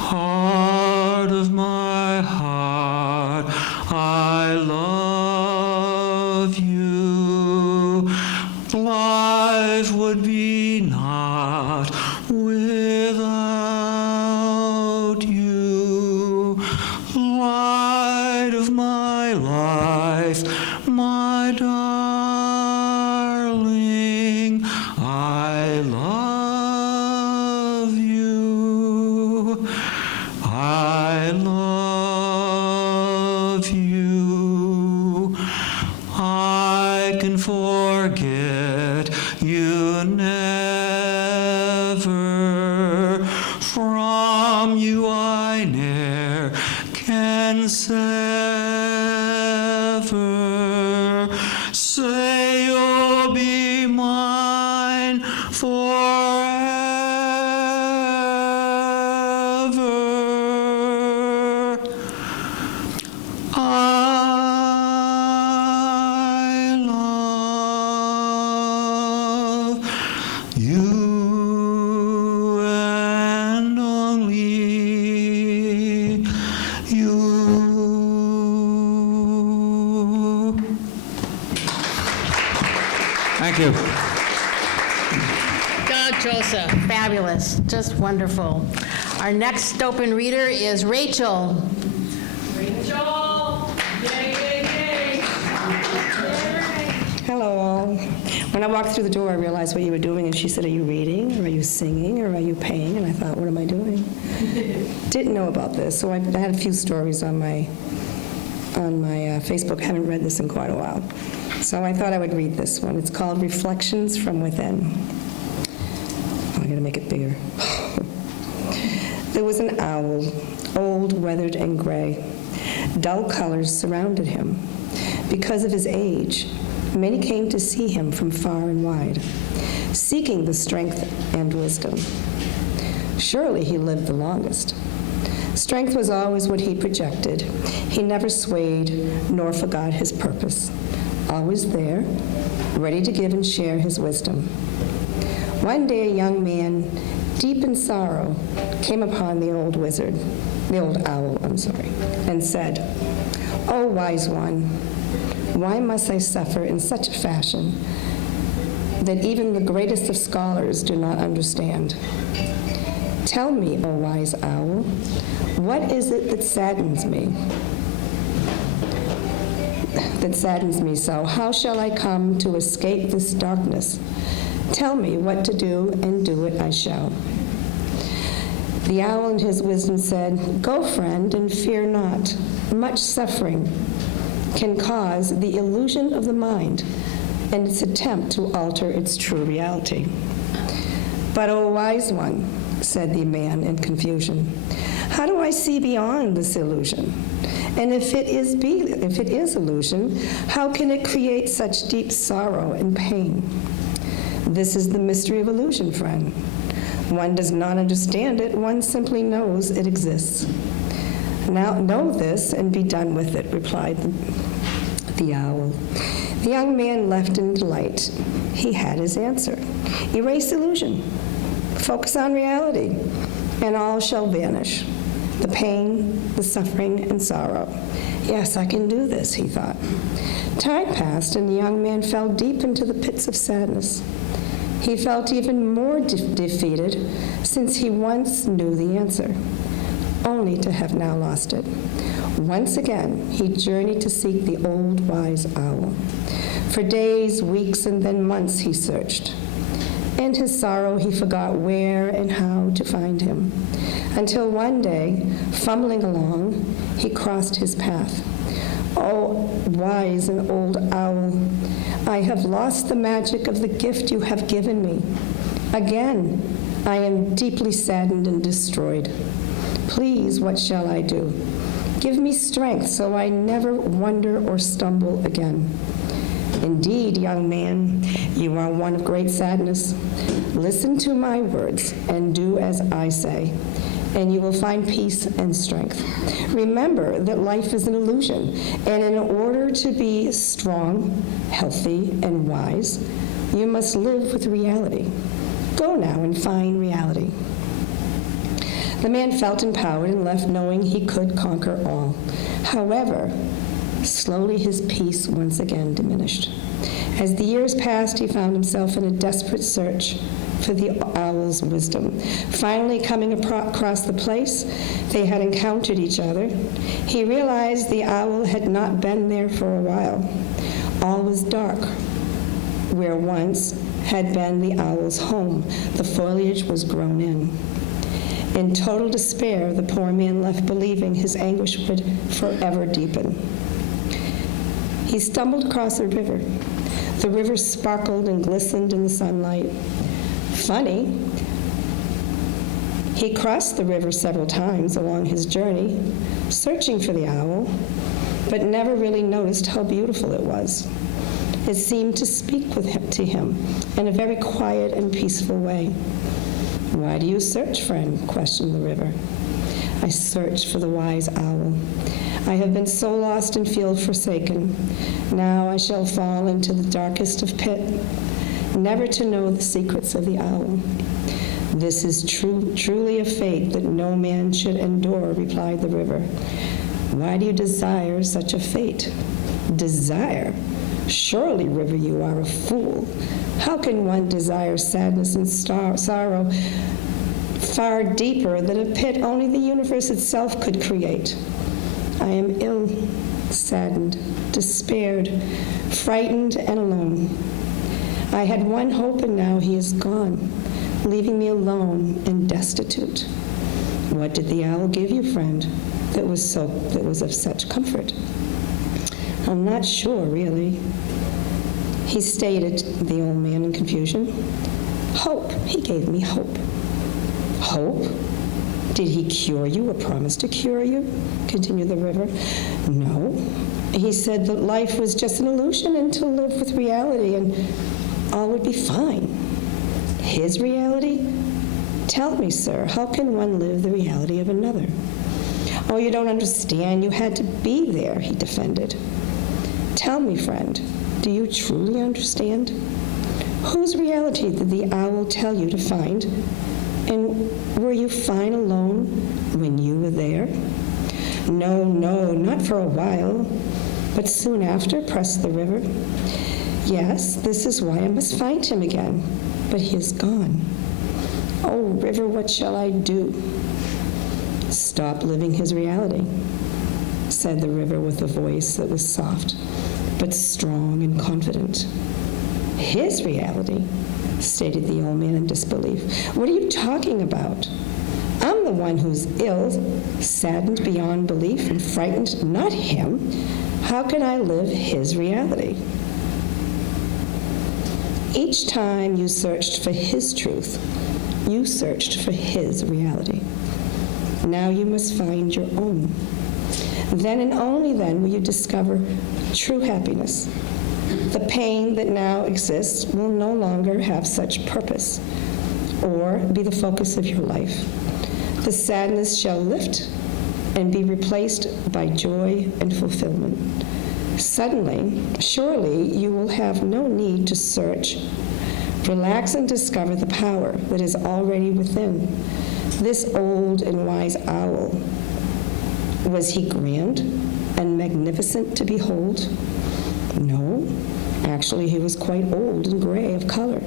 Heart of my heart, I love you. Life would be not without you. Light of my life, my darling, I love you. I love you. I can forget you never. From you I ne'er can sever. Say you'll be mine forever. I love you and only you. Thank you. God, Joseph, fabulous, just wonderful. Our next open reader is Rachel. Rachel, yay, yay, yay. Hello all. When I walked through the door, I realized what you were doing, and she said, are you reading, or are you singing, or are you paying? And I thought, what am I doing? Didn't know about this, so I had a few stories on my Facebook. I haven't read this in quite a while. So I thought I would read this one. It's called Reflections from Within. Oh, I gotta make it bigger. There was an owl, old, weathered, and gray. Dull colors surrounded him. Because of his age, many came to see him from far and wide, seeking the strength and wisdom. Surely he lived the longest. Strength was always what he projected. He never swayed nor forgot his purpose. Always there, ready to give and share his wisdom. One day a young man, deep in sorrow, came upon the old owl, and said, "Oh, wise one, why must I suffer in such a fashion that even the greatest of scholars do not understand? Tell me, O wise owl, what is it that saddens me? So? How shall I come to escape this darkness Tell me what to do, and do it I shall. The owl in his wisdom said, Go, friend, and fear not. Much suffering can cause the illusion of the mind and its attempt to alter its true reality. But, O wise one, said the man in confusion, how do I see beyond this illusion? And if it is illusion, how can it create such deep sorrow and pain? This is the mystery of illusion, friend. One does not understand it, one simply knows it exists. Now know this and be done with it, replied the owl. The young man left in delight. He had his answer. Erase illusion. Focus on reality, and all shall vanish. The pain, the suffering, and sorrow. Yes, I can do this, he thought. Time passed, and the young man fell deep into the pits of sadness. He felt even more defeated since he once knew the answer, only to have now lost it. Once again, he journeyed to seek the old wise owl. For days, weeks, and then months he searched. In his sorrow, he forgot where and how to find him, until one day, fumbling along, he crossed his path. Oh, wise and old owl, I have lost the magic of the gift you have given me. Again, I am deeply saddened and destroyed. Please, what shall I do? Give me strength so I never wander or stumble again. Indeed, young man, you are one of great sadness. Listen to my words and do as I say, and you will find peace and strength. Remember that life is an illusion, and in order to be strong, healthy, and wise, you must live with reality. Go now and find reality. The man felt empowered and left knowing he could conquer all. However, slowly his peace once again diminished. As the years passed, he found himself in a desperate search for the owl's wisdom. Finally, coming across the place they had encountered each other, he realized the owl had not been there for a while. All was dark. Where once had been the owl's home, the foliage was grown in. In total despair, the poor man left, believing his anguish would forever deepen. He stumbled across a river. The river sparkled and glistened in the sunlight. Funny, he crossed the river several times along his journey, searching for the owl, but never really noticed how beautiful it was. It seemed to speak to him in a very quiet and peaceful way. Why do you search, friend? Questioned the river. I search for the wise owl. I have been so lost and feel forsaken. Now I shall fall into the darkest of pit, never to know the secrets of the owl. This is truly a fate that no man should endure, replied the river. Why do you desire such a fate? Desire? Surely, river, you are a fool. How can one desire sadness and sorrow far deeper than a pit only the universe itself could create? I am ill, saddened, despaired, frightened, and alone. I had one hope, and now he is gone, leaving me alone and destitute. What did the owl give you, friend, that was of such comfort? I'm not sure, really. He stated, the old man in confusion. Hope. He gave me hope. Hope? Did he cure you or promise to cure you? Continued the river. No. He said that life was just an illusion and to live with reality and all would be fine. His reality? Tell me, sir, how can one live the reality of another? Oh, you don't understand. You had to be there, he defended. Tell me, friend, do you truly understand? Whose reality did the owl tell you to find? And were you fine alone when you were there? No, not for a while, but soon after, pressed the river. Yes, this is why I must find him again, but he is gone. Oh, river, what shall I do? Stop living his reality, said the river with a voice that was soft, but strong and confident. His reality? stated the old man in disbelief. "What are you talking about? I'm the one who's ill, saddened beyond belief, and frightened, not him. How can I live his reality?" Each time you searched for his truth, you searched for his reality. Now you must find your own. Then and only then will you discover true happiness. The pain that now exists will no longer have such purpose or be the focus of your life. The sadness shall lift and be replaced by joy and fulfillment. Suddenly, surely, you will have no need to search. Relax and discover the power that is already within. This old and wise owl, was he grand and magnificent to behold? No, actually he was quite old and gray of color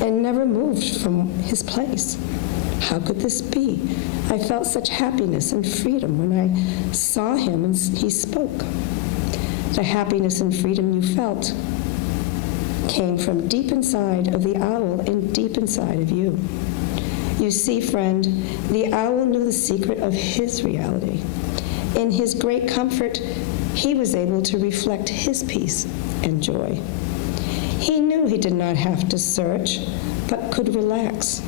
and never moved from his place. How could this be? I felt such happiness and freedom when I saw him and he spoke. The happiness and freedom you felt came from deep inside of the owl and deep inside of you. You see, friend, the owl knew the secret of his reality. In his great comfort, he was able to reflect his peace and joy. He knew he did not have to search, but could relax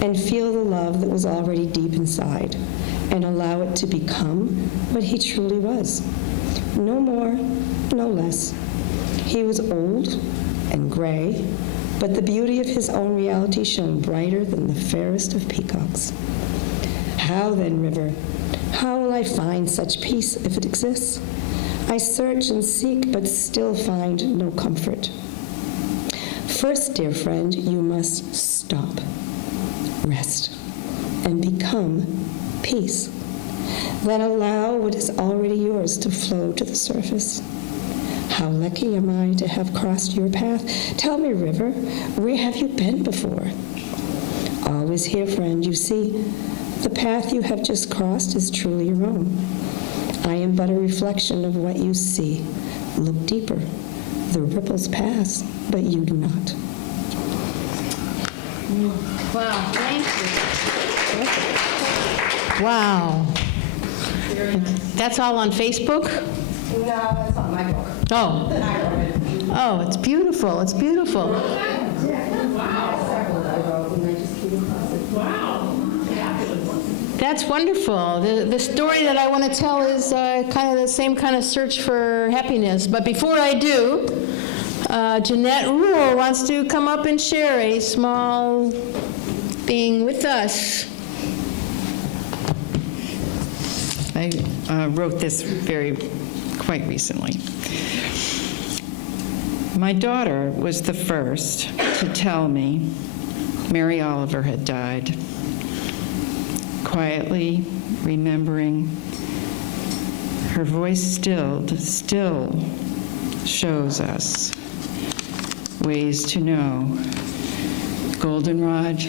and feel the love that was already deep inside and allow it to become what he truly was. No more, no less. He was old and gray, but the beauty of his own reality shone brighter than the fairest of peacocks. How then, river? How will I find such peace if it exists? I search and seek, but still find no comfort. First, dear friend, you must stop, rest, and become peace. Then allow what is already yours to flow to the surface. How lucky am I to have crossed your path? Tell me, river, where have you been before? Always here, friend. You see, the path you have just crossed is truly your own. I am but a reflection of what you see. Look deeper. The ripples pass, but you do not. Wow, thank you. Wow. That's all on Facebook? No, that's not my book. Oh. Oh, it's beautiful. It's beautiful. That's wonderful. The story that I want to tell is kind of the same kind of search for happiness. But before I do, Jeanette Rule wants to come up and share a small thing with us. I wrote this quite recently. My daughter was the first to tell me Mary Oliver had died. Quietly remembering, her voice still shows us ways to know. Goldenrod,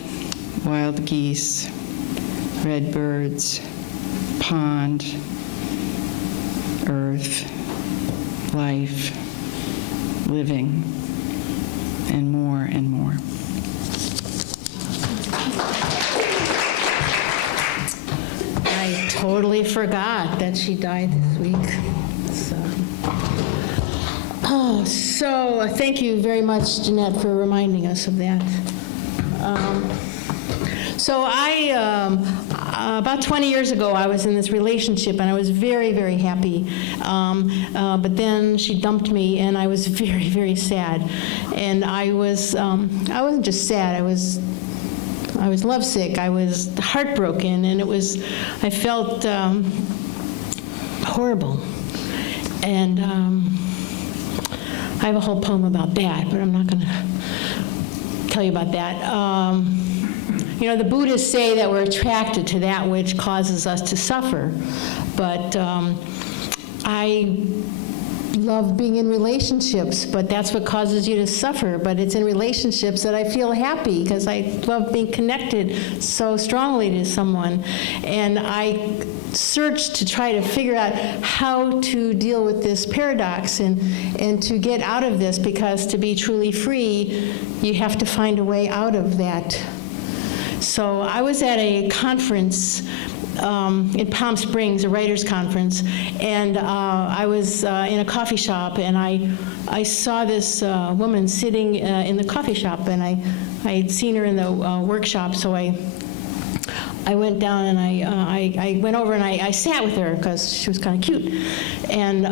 wild geese, red birds, pond, earth, life, living, and more and more. I totally forgot that she died this week. So thank you very much, Jeanette, for reminding us of that. So about 20 years ago, I was in this relationship, and I was very, very happy. But then she dumped me, and I was very, very sad. And I wasn't just sad. I was lovesick. I was heartbroken, and I felt horrible. And I have a whole poem about that, but I'm not going to tell you about that. The Buddhists say that we're attracted to that which causes us to suffer, but I love being in relationships, but that's what causes you to suffer. But it's in relationships that I feel happy because I love being connected so strongly to someone. And I searched to try to figure out how to deal with this paradox and to get out of this, because to be truly free, you have to find a way out of that. So I was at a conference in Palm Springs, a writers' conference, and I was in a coffee shop, and I saw this woman sitting in the coffee shop, and I had seen her in the workshop, so I went down and I went over and I sat with her because she was kind of cute, and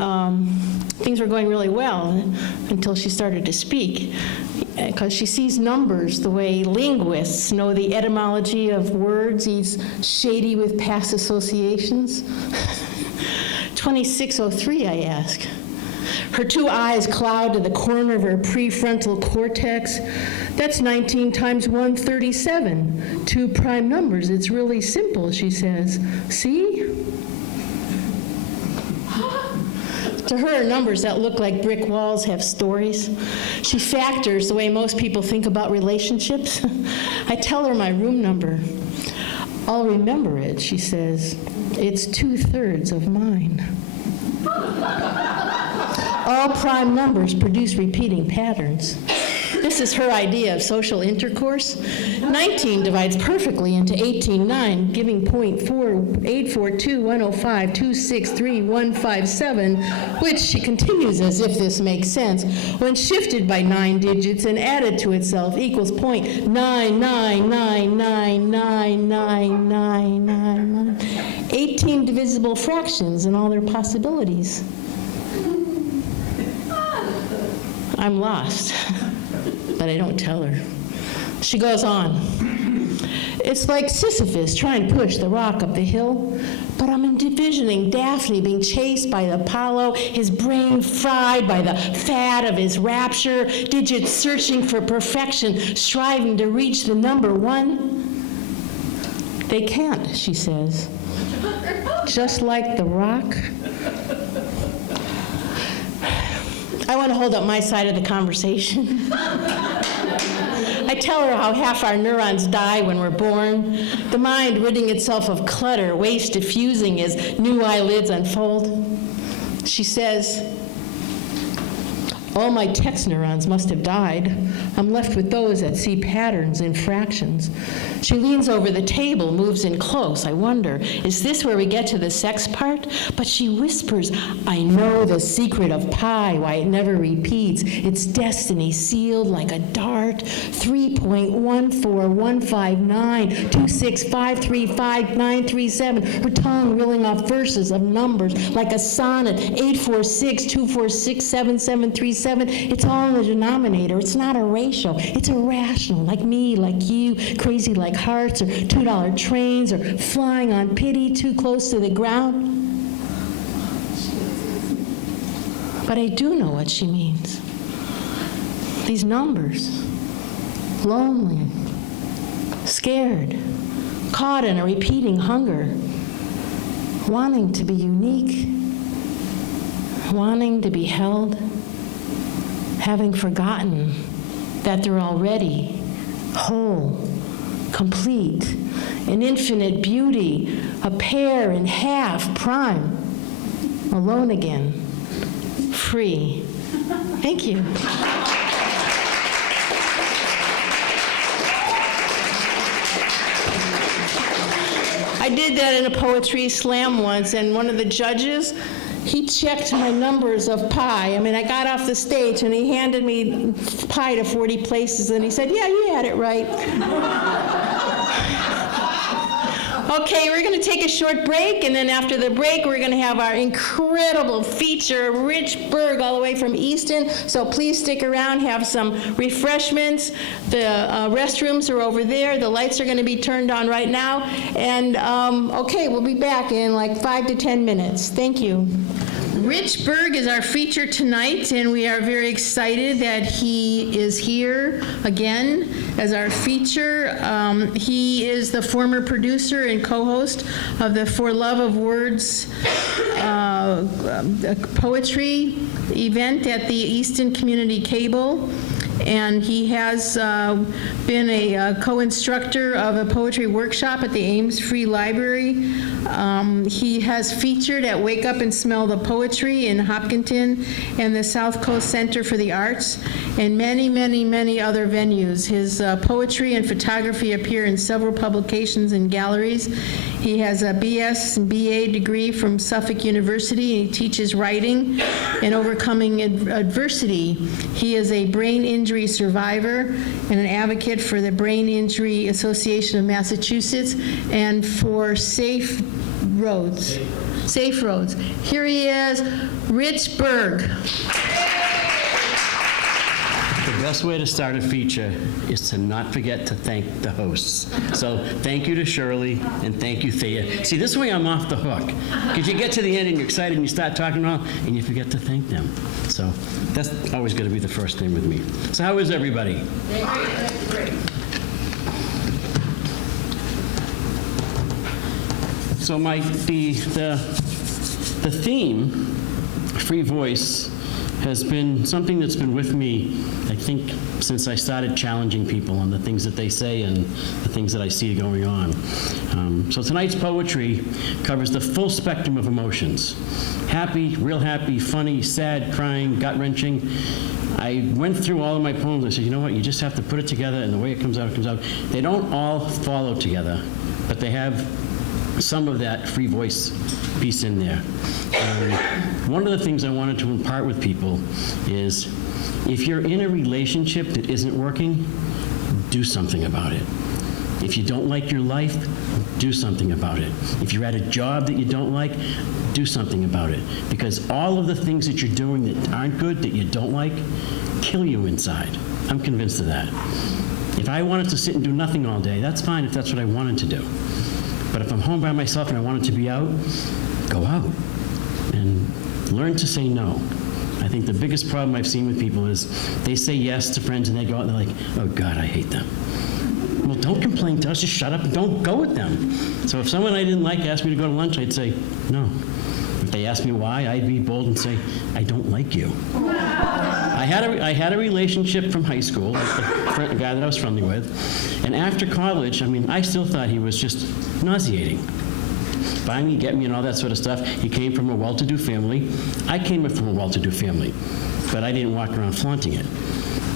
things were going really well until she started to speak, because she sees numbers the way linguists know the etymology of words. He's shady with past associations. 2603, I ask. Her two eyes cloud to the corner of her prefrontal cortex. That's 19 times 137. Two prime numbers. It's really simple, she says. See? To her, numbers that look like brick walls have stories. She factors the way most people think about relationships. I tell her my room number. I'll remember it, she says. It's 2/3 of mine. All prime numbers produce repeating patterns. This is her idea of social intercourse. 19 divides perfectly into 18:9, giving 0.4842105263157, which, she continues as if this makes sense, when shifted by 9 digits and added to itself, equals 0.999999999. 18 divisible fractions and all their possibilities. I'm lost. But I don't tell her. She goes on. It's like Sisyphus trying to push the rock up the hill, but I'm envisioning Daphne being chased by Apollo, his brain fried by the fat of his rapture, digits searching for perfection, striving to reach the number 1. They can't, she says. Just like the rock. I want to hold up my side of the conversation. I tell her how half our neurons die when we're born, the mind ridding itself of clutter, waste diffusing as new eyelids unfold. She says, all my text neurons must have died. I'm left with those that see patterns in fractions. She leans over the table, moves in close. I wonder, is this where we get to the sex part? But she whispers, I know the secret of pi, why it never repeats. Its destiny sealed like a dart. 3.1415926535937. Her tongue reeling off verses of numbers like a sonnet. 84624677737. It's all in the denominator. It's not a ratio. It's irrational, like me, like you, crazy like hearts, or $2 trains, or flying on pity too close to the ground. But I do know what she means. These numbers. Lonely, scared, caught in a repeating hunger, wanting to be unique, wanting to be held, having forgotten that they're already whole, complete, an infinite beauty, a pair and half prime, alone again, free. Thank you. I did that in a poetry slam once, and one of the judges, he checked my numbers of pi. I mean, I got off the stage, and he handed me pi to 40 places, and he said, yeah, you had it right. Okay, we're going to take a short break, and then after the break, we're going to have our incredible feature, Rich Berg, all the way from Easton. So please stick around, have some refreshments. The restrooms are over there. The lights are going to be turned on right now. And okay, we'll be back in like 5 to 10 minutes. Thank you. Rich Berg is our feature tonight, and we are very excited that he is here again as our feature. He is the former producer and co-host of the For Love of Words poetry event at the Easton Community Cable, and he has been a co-instructor of a poetry workshop at the Ames Free Library. He has featured at Wake Up and Smell the Poetry in Hopkinton and the South Coast Center for the Arts, and many, many, many other venues. His poetry and photography appear in several publications and galleries. He has a BS and BA degree from Suffolk University, and he teaches writing and overcoming adversity. He is a brain injury survivor and an advocate for the Brain Injury Association of Massachusetts and for safe roads. Safe roads. Here he is, Rich Berg. The best way to start a feature is to not forget to thank the hosts. So thank you to Shirley and thank you, Thea. See, this way I'm off the hook. Because you get to the end and you're excited and you start talking all, and you forget to thank them. So that's always going to be the first thing with me. So how is everybody? Great. So the theme, free voice, has been something that's been with me, I think, since I started challenging people on the things that they say and the things that I see going on. So tonight's poetry covers the full spectrum of emotions. Happy, real happy, funny, sad, crying, gut-wrenching. I went through all of my poems. I said, you know what, you just have to put it together, and the way it comes out, it comes out. They don't all follow together, but they have some of that free voice piece in there. One of the things I wanted to impart with people is, if you're in a relationship that isn't working, do something about it. If you don't like your life, do something about it. If you're at a job that you don't like, do something about it. Because all of the things that you're doing that aren't good, that you don't like, kill you inside. I'm convinced of that. If I wanted to sit and do nothing all day, that's fine if that's what I wanted to do. But if I'm home by myself and I wanted to be out, go out and learn to say no. I think the biggest problem I've seen with people is they say yes to friends and they go out and they're like, oh God, I hate them. Well, don't complain to us, just shut up and don't go with them. So if someone I didn't like asked me to go to lunch, I'd say no. If they asked me why, I'd be bold and say, I don't like you. I had a relationship from high school, with the guy that I was friendly with, and after college, I mean, I still thought he was just nauseating. Buy me, get me, and all that sort of stuff. He came from a well-to-do family. I came from a well-to-do family, but I didn't walk around flaunting it.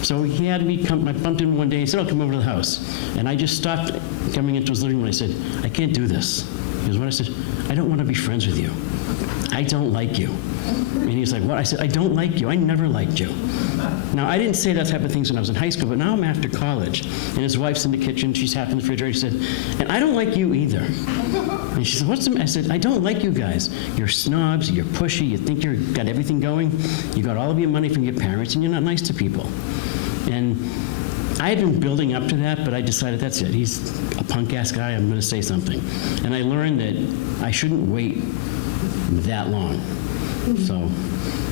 So he had me come, I bumped into him one day, he said, oh, come over to the house. And I just stopped coming into his living room and I said, I can't do this. He goes, what? I said, I don't want to be friends with you. I don't like you. And he was like, what? I said, I don't like you. I never liked you. Now, I didn't say that type of things when I was in high school, but now I'm after college. And his wife's in the kitchen, she's half in the refrigerator. She said, and I don't like you either. And she said, what's the matter? I said, I don't like you guys. You're snobs, you're pushy, you think you've got everything going. You got all of your money from your parents, and you're not nice to people. And I had been building up to that, but I decided that's it. He's a punk-ass guy, I'm going to say something. And I learned that I shouldn't wait that long. So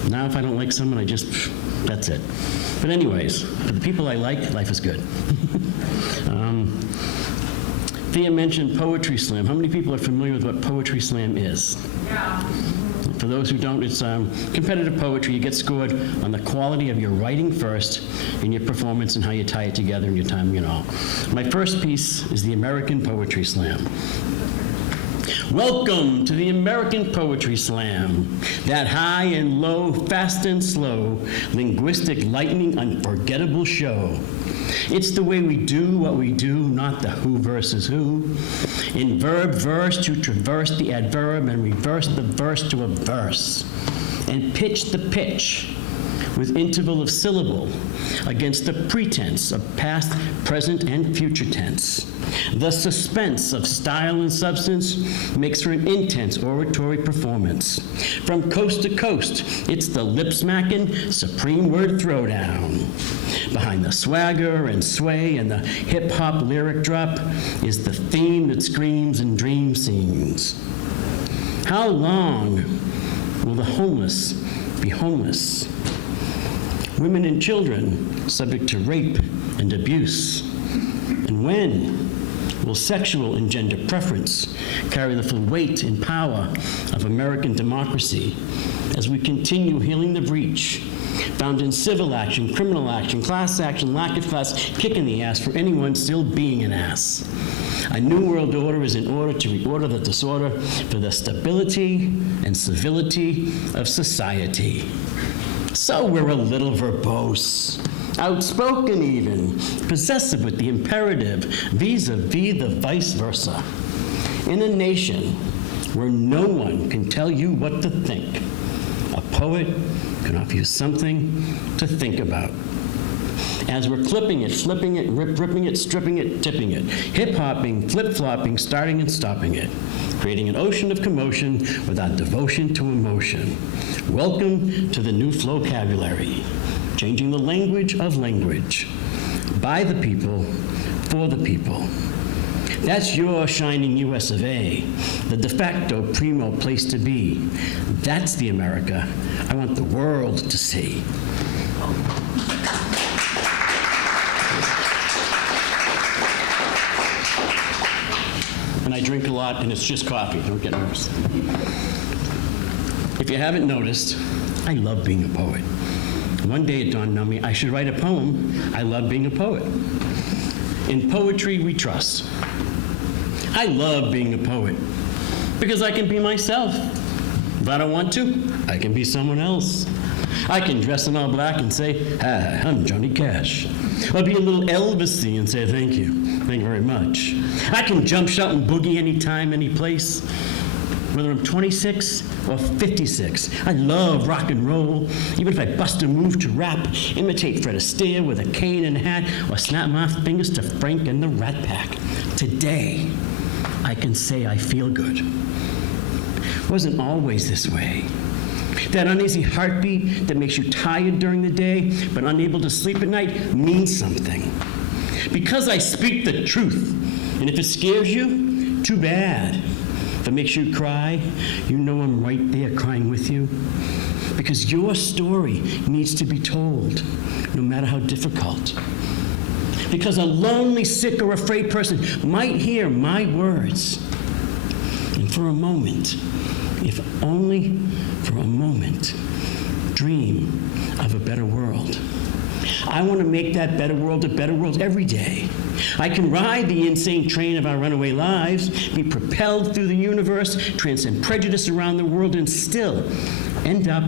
now if I don't like someone, that's it. But anyways, for the people I like, life is good. Thea mentioned Poetry Slam. How many people are familiar with what Poetry Slam is? Yeah. For those who don't, it's competitive poetry. You get scored on the quality of your writing first, and your performance and how you tie it together and your timing and all. My first piece is the American Poetry Slam. Welcome to the American Poetry Slam, that high and low, fast and slow, linguistic, lightning, unforgettable show. It's the way we do what we do, not the who versus who. In verb verse to traverse the adverb and reverse the verse to a verse. And pitch the pitch with interval of syllable against the pretense of past, present, and future tense. The suspense of style and substance makes for an intense oratory performance. From coast to coast, it's the lip-smacking, supreme word throwdown. Behind the swagger and sway and the hip-hop lyric drop is the theme that screams and dream scenes. How long will the homeless be homeless? Women and children subject to rape and abuse. And when Will sexual and gender preference carry the full weight and power of American democracy as we continue healing the breach found in civil action, criminal action, class action, lack of class, kick in the ass for anyone still being an ass? A new world order is in order to reorder the disorder for the stability and civility of society. So we're a little verbose, outspoken even, possessive with the imperative, vis-a-vis the vice versa. In a nation where no one can tell you what to think, a poet can offer you something to think about. As we're clipping it, flipping it, ripping it, stripping it, tipping it, hip-hopping, flip-flopping, starting and stopping it, creating an ocean of commotion without devotion to emotion. Welcome to the new flowcabulary, changing the language of language, by the people, for the people. That's your shining US of A, the de facto primo place to be. That's the America I want the world to see. And I drink a lot, and it's just coffee. Don't get nervous. If you haven't noticed, I love being a poet. One day it dawned on me I should write a poem. I love being a poet. In poetry, we trust. I love being a poet because I can be myself. If I don't want to, I can be someone else. I can dress in all black and say, "Hi, I'm Johnny Cash." Or be a little Elvis-y and say, "Thank you very much." I can jump, shout, and boogie anytime, any place. Whether I'm 26 or 56, I love rock and roll. Even if I bust a move to rap, imitate Fred Astaire with a cane and hat, or snap my fingers to Frank and the Rat Pack. Today, I can say I feel good. It wasn't always this way. That uneasy heartbeat that makes you tired during the day but unable to sleep at night means something. Because I speak the truth, and if it scares you, too bad. If it makes you cry, you know I'm right there crying with you. Because your story needs to be told, no matter how difficult. Because a lonely, sick, or afraid person might hear my words, and for a moment, if only for a moment, dream of a better world. I want to make that better world a better world every day. I can ride the insane train of our runaway lives, be propelled through the universe, transcend prejudice around the world, and still end up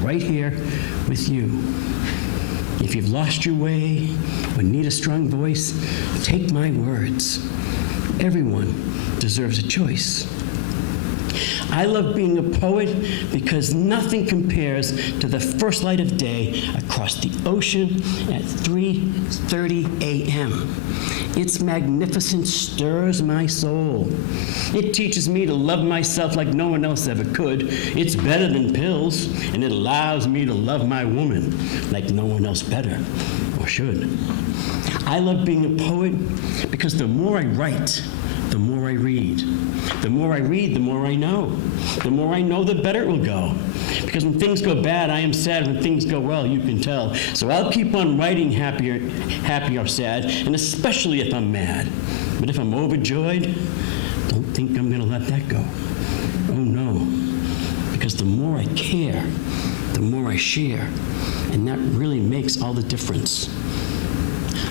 right here with you. If you've lost your way or need a strong voice, take my words. Everyone deserves a choice. I love being a poet because nothing compares to the first light of day across the ocean at 3:30 a.m. Its magnificence stirs my soul. It teaches me to love myself like no one else ever could. It's better than pills, and it allows me to love my woman like no one else better or should. I love being a poet because the more I write, the more I read. The more I read, the more I know. The more I know, the better it will go. Because when things go bad, I am sad. When things go well, you can tell. So I'll keep on writing happy or sad, and especially if I'm mad. But if I'm overjoyed, don't think I'm going to let that go. Oh, no. Because the more I care, the more I share. And that really makes all the difference.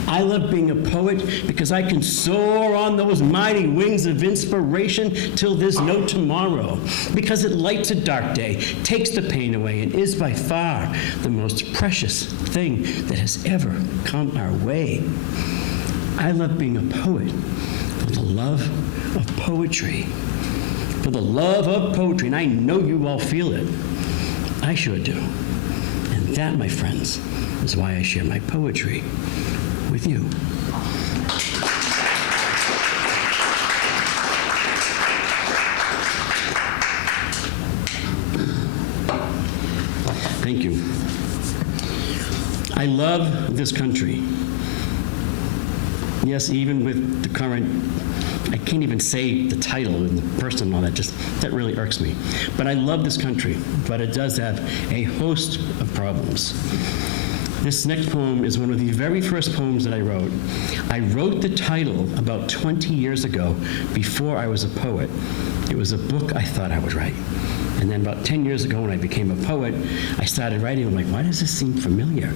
I love being a poet because I can soar on those mighty wings of inspiration till there's no tomorrow. Because it lights a dark day, takes the pain away, and is by far the most precious thing that has ever come our way. I love being a poet for the love of poetry. For the love of poetry, and I know you all feel it. I sure do. And that, my friends, is why I share my poetry with you. Thank you. I love this country. Yes, even with the current, I can't even say the title and the person and all that, that really irks me. But I love this country, but it does have a host of problems. This next poem is one of the very first poems that I wrote. I wrote the title about 20 years ago before I was a poet. It was a book I thought I would write. And then about 10 years ago when I became a poet, I started writing. I'm like, why does this seem familiar?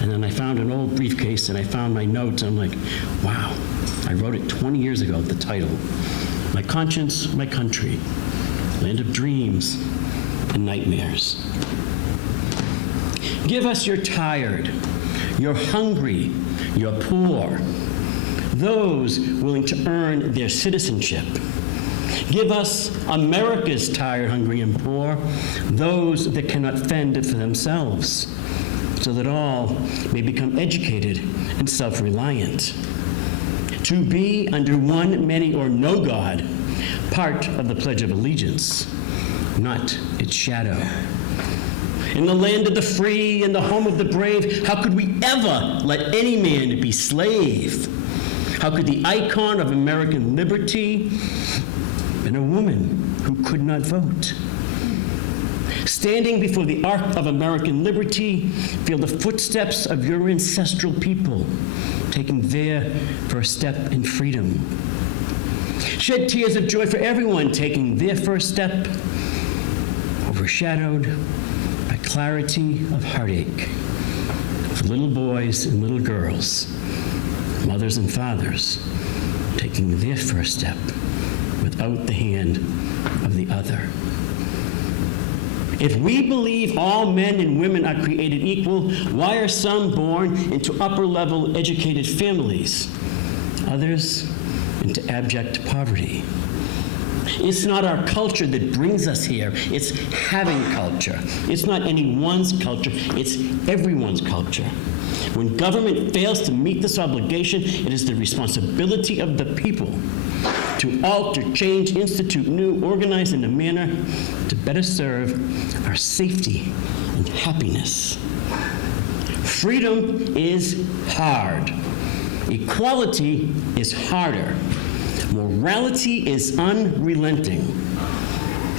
And then I found an old briefcase and I found my notes. And I'm like, wow, I wrote it 20 years ago, the title. My conscience, my country, land of dreams and nightmares. Give us your tired, your hungry, your poor, those willing to earn their citizenship. Give us America's tired, hungry, and poor, those that cannot fend for themselves, so that all may become educated and self-reliant. To be under one, many, or no God, part of the Pledge of Allegiance, not its shadow. In the land of the free and the home of the brave, how could we ever let any man be slave? How could the icon of American liberty been a woman who could not vote? Standing before the ark of American liberty, feel the footsteps of your ancestral people, taking their first step in freedom. Shed tears of joy for everyone taking their first step, overshadowed by clarity of heartache for little boys and little girls, mothers and fathers taking their first step without the hand of the other. If we believe all men and women are created equal, why are some born into upper-level educated families, others into abject poverty? It's not our culture that brings us here, it's having culture. It's not anyone's culture, it's everyone's culture. When government fails to meet this obligation, it is the responsibility of the people to alter, change, institute new, organize in a manner to better serve our safety and happiness. Freedom is hard. Equality is harder. Morality is unrelenting.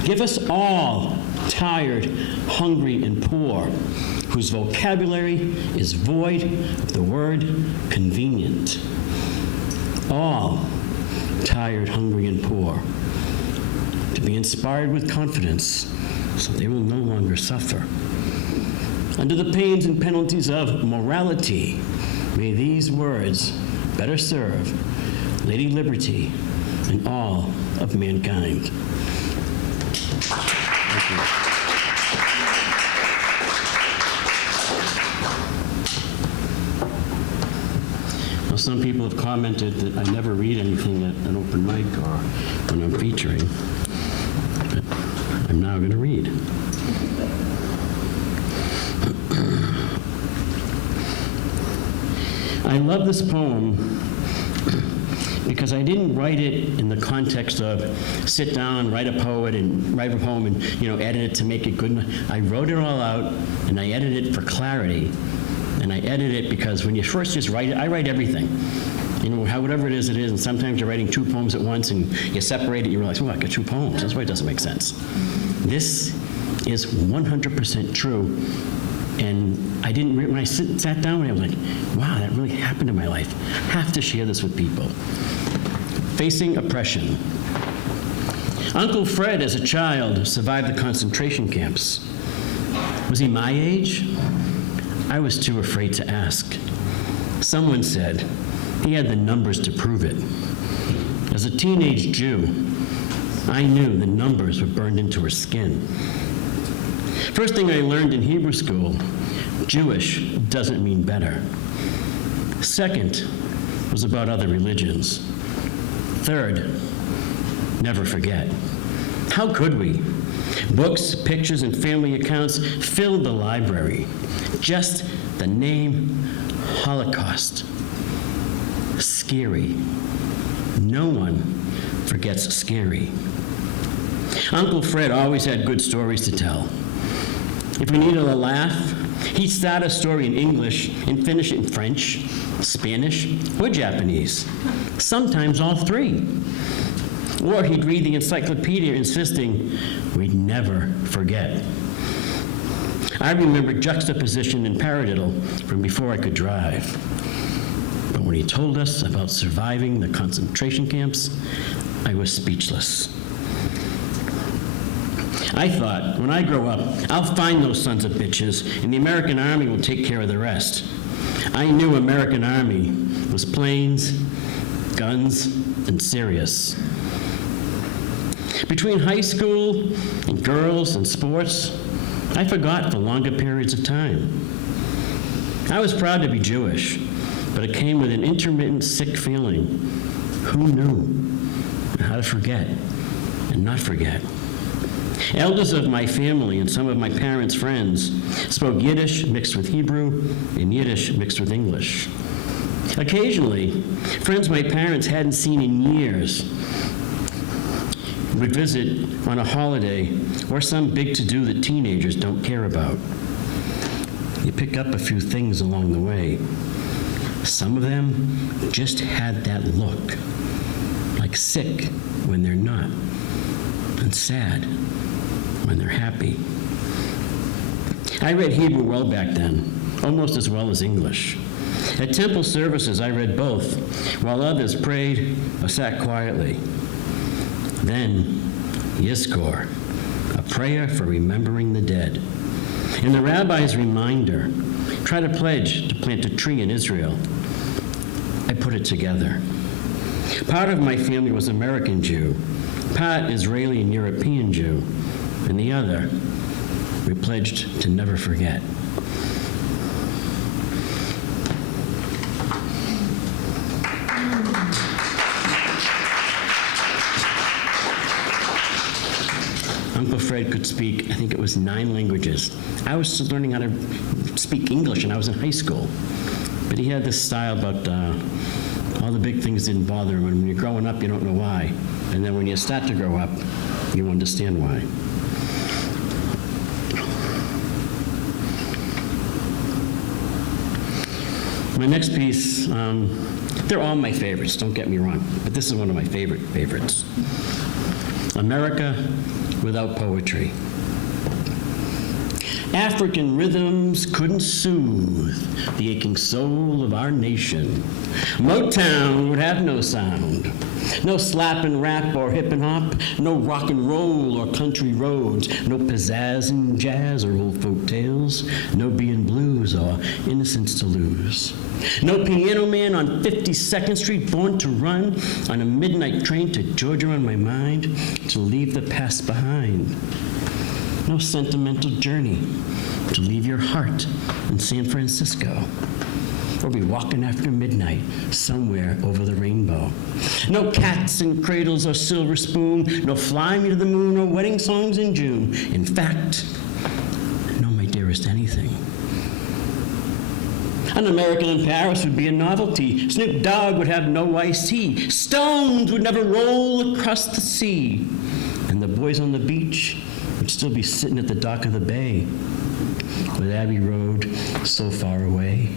Give us all tired, hungry, and poor, whose vocabulary is void of the word convenient. All tired, hungry, and poor, to be inspired with confidence so they will no longer suffer. Under the pains and penalties of morality, may these words better serve Lady Liberty and all of mankind. Thank you. Some people have commented that I never read anything at an open mic or when I'm featuring, but I'm now going to read. I love this poem because I didn't write it in the context of sit down, write a poem and edit it to make it good. I wrote it all out and I edited it for clarity. And I edit it because when you first just write it, I write everything. Whatever it is, and sometimes you're writing two poems at once and you separate it, you realize, I got two poems. That's why it doesn't make sense. This is 100% true. And I didn't, when I sat down, I was like, wow, that really happened in my life. I have to share this with people. Facing oppression. Uncle Fred, as a child, survived the concentration camps. Was he my age? I was too afraid to ask. Someone said he had the numbers to prove it. As a teenage Jew, I knew the numbers were burned into her skin. First thing I learned in Hebrew school, Jewish doesn't mean better. Second was about other religions. Third, never forget. How could we? Books, pictures, and family accounts filled the library. Just the name Holocaust. Scary. No one forgets scary. Uncle Fred always had good stories to tell. If we needed a laugh, he'd start a story in English and finish it in French, Spanish, or Japanese. Sometimes all three. Or he'd read the encyclopedia insisting we'd never forget. I remember juxtaposition and paradiddle from before I could drive. But when he told us about surviving the concentration camps, I was speechless. I thought, when I grow up, I'll find those sons of bitches, and the American Army will take care of the rest. I knew American Army was planes, guns, and serious. Between high school and girls and sports, I forgot for longer periods of time. I was proud to be Jewish, but it came with an intermittent sick feeling. Who knew how to forget and not forget? Elders of my family and some of my parents' friends spoke Yiddish mixed with Hebrew and Yiddish mixed with English. Occasionally, friends my parents hadn't seen in years would visit on a holiday or some big to-do that teenagers don't care about. You pick up a few things along the way. Some of them just had that look, like sick when they're not, and sad when they're happy. I read Hebrew well back then, almost as well as English. At temple services, I read both, while others prayed or sat quietly. Then, Yizkor, a prayer for remembering the dead. And the rabbi's reminder, try to pledge to plant a tree in Israel. I put it together. Part of my family was American Jew, part Israeli and European Jew, and the other, we pledged to never forget. Uncle Fred could speak, I think it was 9 languages. I was still learning how to speak English, and I was in high school. But he had this style about all the big things didn't bother him, and when you're growing up, you don't know why. And then when you start to grow up, you understand why. My next piece, they're all my favorites, don't get me wrong, but this is one of my favorites. America without poetry. African rhythms couldn't soothe the aching soul of our nation. Motown would have no sound. No slap and rap or hip and hop, no rock and roll or country roads, no pizzazz and jazz or old folk tales, no being blues or innocence to lose. No piano man on 52nd Street born to run on a midnight train to Georgia on my mind to leave the past behind. No sentimental journey to leave your heart in San Francisco or be walking after midnight somewhere over the rainbow. No cats and cradles or silver spoon, no fly me to the moon or wedding songs in June. In fact, no, my dearest anything. An American in Paris would be a novelty. Snoop Dogg would have no iced tea. Stones would never roll across the sea. And the boys on the beach would still be sitting at the dock of the bay with Abbey Road so far away.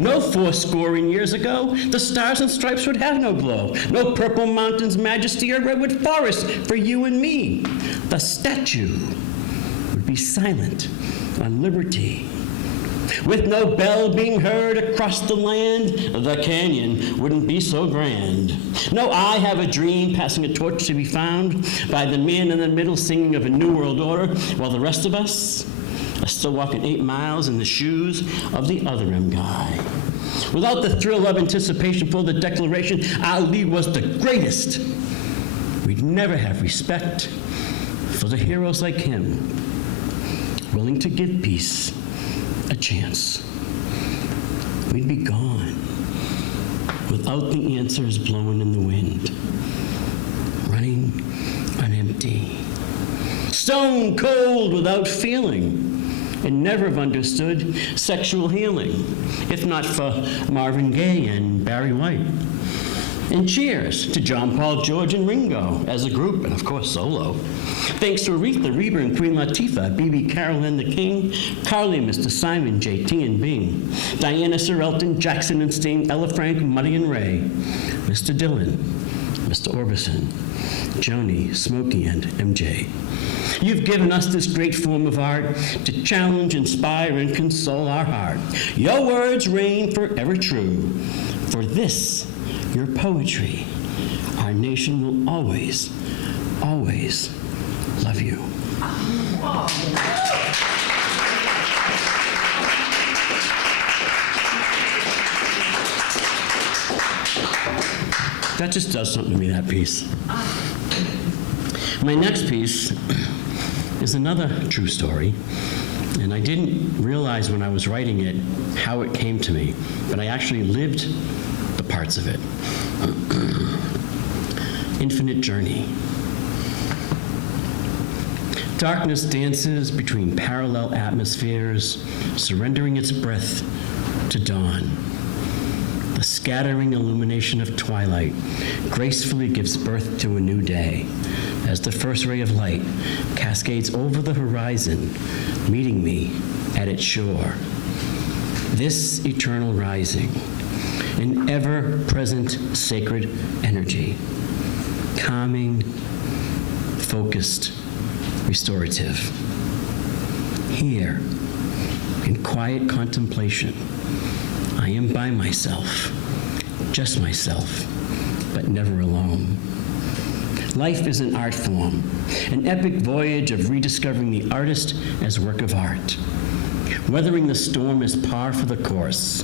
No 80 years ago, the stars and stripes would have no glow. No purple mountains, majesty, or redwood forest for you and me. The statue would be silent on liberty. With no bell being heard across the land, the canyon wouldn't be so grand. No, I have a dream, passing a torch to be found by the man in the middle singing of a new world order, while the rest of us are still walking 8 miles in the shoes of the other M guy. Without the thrill of anticipation for the declaration, Ali was the greatest. We'd never have respect for the heroes like him, willing to give peace a chance. We'd be gone without the answers blowing in the wind, running on empty, stone cold without feeling, and never have understood sexual healing, if not for Marvin Gaye and Barry White. And cheers to John Paul, George, and Ringo as a group, and of course solo. Thanks to Aretha, Reba, and Queen Latifah, B.B. Carol and the King, Carly, Mr. Simon, J.T. and Bing, Diana, Sir Elton, Jackson and Sting, Ella Frank, Muddy and Ray, Mr. Dylan, Mr. Orbison, Joni, Smokey, and MJ. You've given us this great form of art to challenge, inspire, and console our heart. Your words reign forever true. For this, your poetry, our nation will always, always love you. That just does something to me, that piece. My next piece is another true story, and I didn't realize when I was writing it how it came to me, but I actually lived the parts of it. Infinite Journey. Darkness dances between parallel atmospheres, surrendering its breath to dawn. The scattering illumination of twilight gracefully gives birth to a new day as the first ray of light cascades over the horizon, meeting me at its shore. This eternal rising, an ever-present sacred energy, calming, focused, restorative. Here, in quiet contemplation, I am by myself, just myself, but never alone. Life is an art form, an epic voyage of rediscovering the artist as work of art. Weathering the storm is par for the course.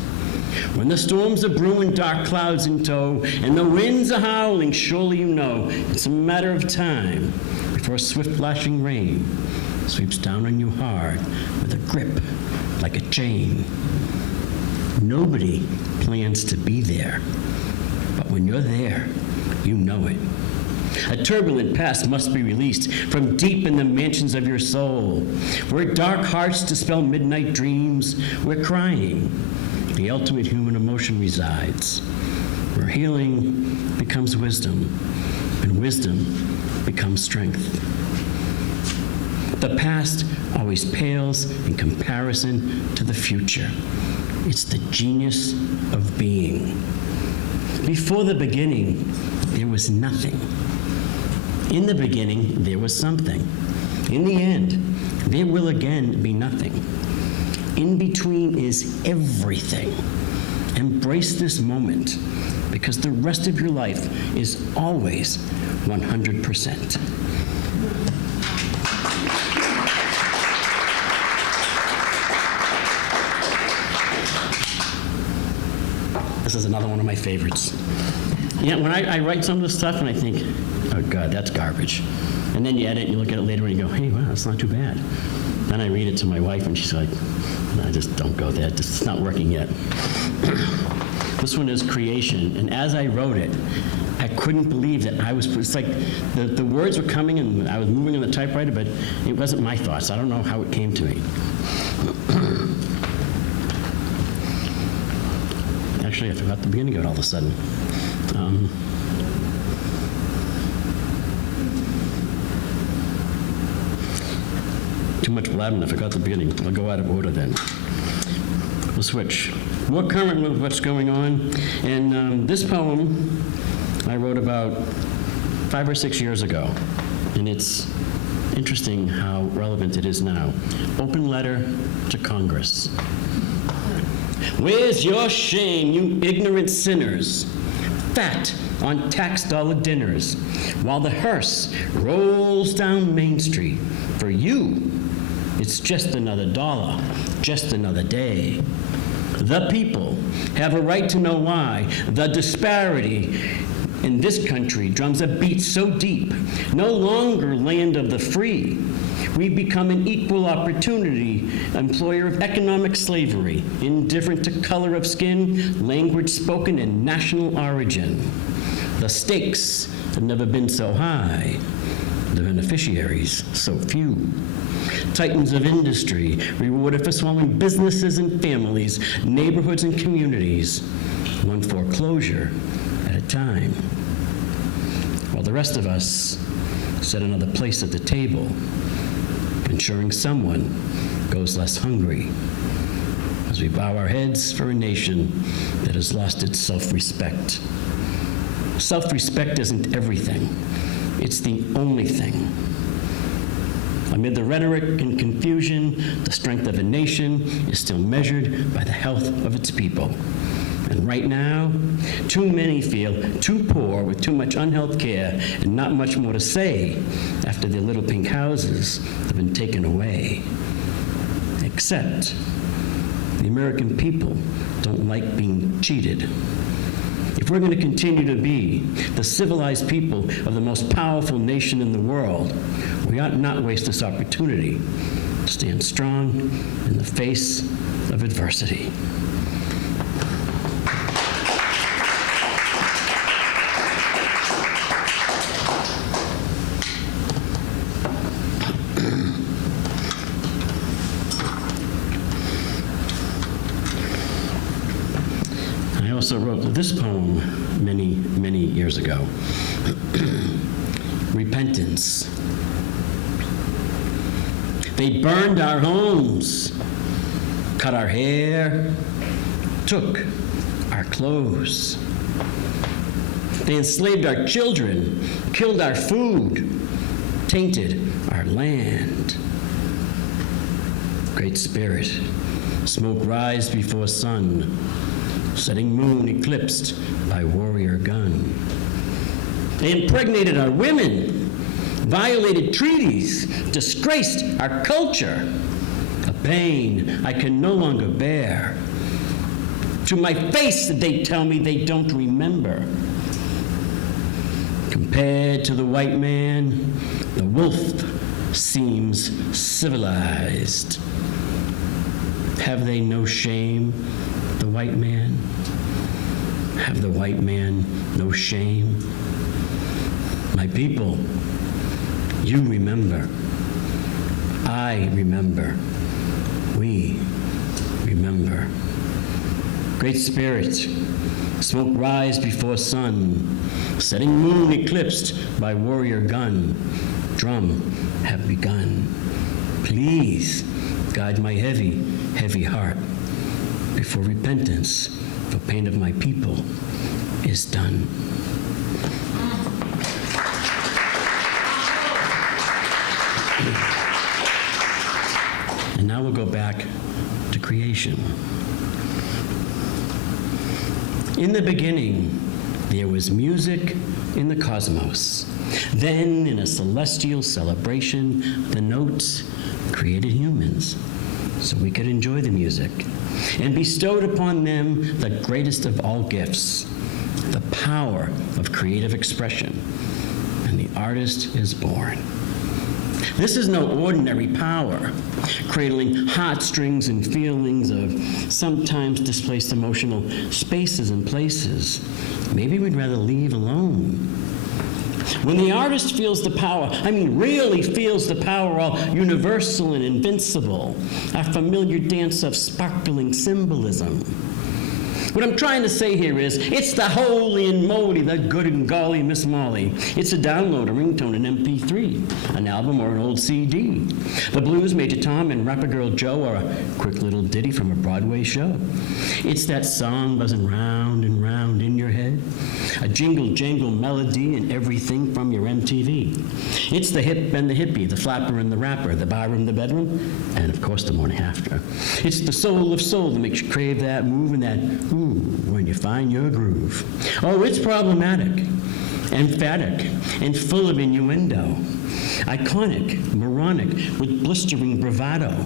When the storms are brewing, dark clouds in tow, and the winds are howling, surely you know it's a matter of time before swift lashing rain sweeps down on you hard with a grip like a chain. Nobody plans to be there, but when you're there, you know it. A turbulent past must be released from deep in the mansions of your soul, where dark hearts dispel midnight dreams, where crying, the ultimate human emotion, resides, where healing becomes wisdom, and wisdom becomes strength. The past always pales in comparison to the future. It's the genius of being. Before the beginning, there was nothing. In the beginning, there was something. In the end, there will again be nothing. In between is everything. Embrace this moment, because the rest of your life is always 100%. This is another one of my favorites. Yeah, when I write some of this stuff and I think, oh God, that's garbage. And then you edit and you look at it later and you go, hey, wow, that's not too bad. Then I read it to my wife and she's like, no, just don't go there. It's not working yet. This one is Creation. And as I wrote it, I couldn't believe that it's like the words were coming and I was moving on the typewriter, but it wasn't my thoughts. I don't know how it came to me. Actually, I forgot the beginning of it all of a sudden. Too much blabbing, I forgot the beginning. I'll go out of order then. We'll switch. More current with what's going on. And this poem I wrote about 5 or 6 years ago. And it's interesting how relevant it is now. Open letter to Congress. Where's your shame, you ignorant sinners? Fat on tax dollar dinners, while the hearse rolls down Main Street. For you, it's just another dollar, just another day. The people have a right to know why the disparity in this country drums a beat so deep. No longer land of the free. We've become an equal opportunity employer of economic slavery, indifferent to color of skin, language spoken, and national origin. The stakes have never been so high, the beneficiaries so few. Titans of industry rewarded for swallowing businesses and families, neighborhoods and communities, one foreclosure at a time. While the rest of us set another place at the table, ensuring someone goes less hungry as we bow our heads for a nation that has lost its self-respect. Self-respect isn't everything. It's the only thing. Amid the rhetoric and confusion, the strength of a nation is still measured by the health of its people. And right now, too many feel too poor with too much unhealth care and not much more to say after their little pink houses have been taken away. Except the American people don't like being cheated. If we're going to continue to be the civilized people of the most powerful nation in the world, we ought not waste this opportunity to stand strong in the face of adversity. I also wrote this poem many, many years ago. Repentance. They burned our homes, cut our hair, took our clothes. They enslaved our children, killed our food, tainted our land. Great Spirit, smoke rise before sun, setting moon eclipsed by warrior gun. They impregnated our women, violated treaties, disgraced our culture, a pain I can no longer bear. To my face they tell me they don't remember. Compared to the white man, the wolf seems civilized. Have they no shame, the white man? Have the white man no shame? My people, you remember. I remember. We remember. Great Spirit, smoke rise before sun, setting moon eclipsed by warrior gun. Drum have begun. Please guide my heavy, heavy heart before repentance for pain of my people is done. And now we'll go back to creation. In the beginning, there was music in the cosmos. Then, in a celestial celebration, the notes created humans so we could enjoy the music and bestowed upon them the greatest of all gifts, the power of creative expression. And the artist is born. This is no ordinary power, cradling heartstrings and feelings of sometimes displaced emotional spaces and places maybe we'd rather leave alone. When the artist feels the power, I mean really feels the power, all universal and invincible, our familiar dance of sparkling symbolism. What I'm trying to say here is, it's the holy and moly, the good and golly Miss Molly. It's a download, a ringtone, an MP3, an album or an old CD. The blues, Major Tom and rapper girl Joe, are a quick little ditty from a Broadway show. It's that song buzzing round and round in your head, a jingle-jangle melody and everything from your MTV. It's the hip and the hippie, the flapper and the rapper, the barroom, the bedroom, and of course the morning after. It's the soul of soul that makes you crave that move and that ooh when you find your groove. Oh, it's problematic, emphatic, and full of innuendo. Iconic, moronic, with blistering bravado.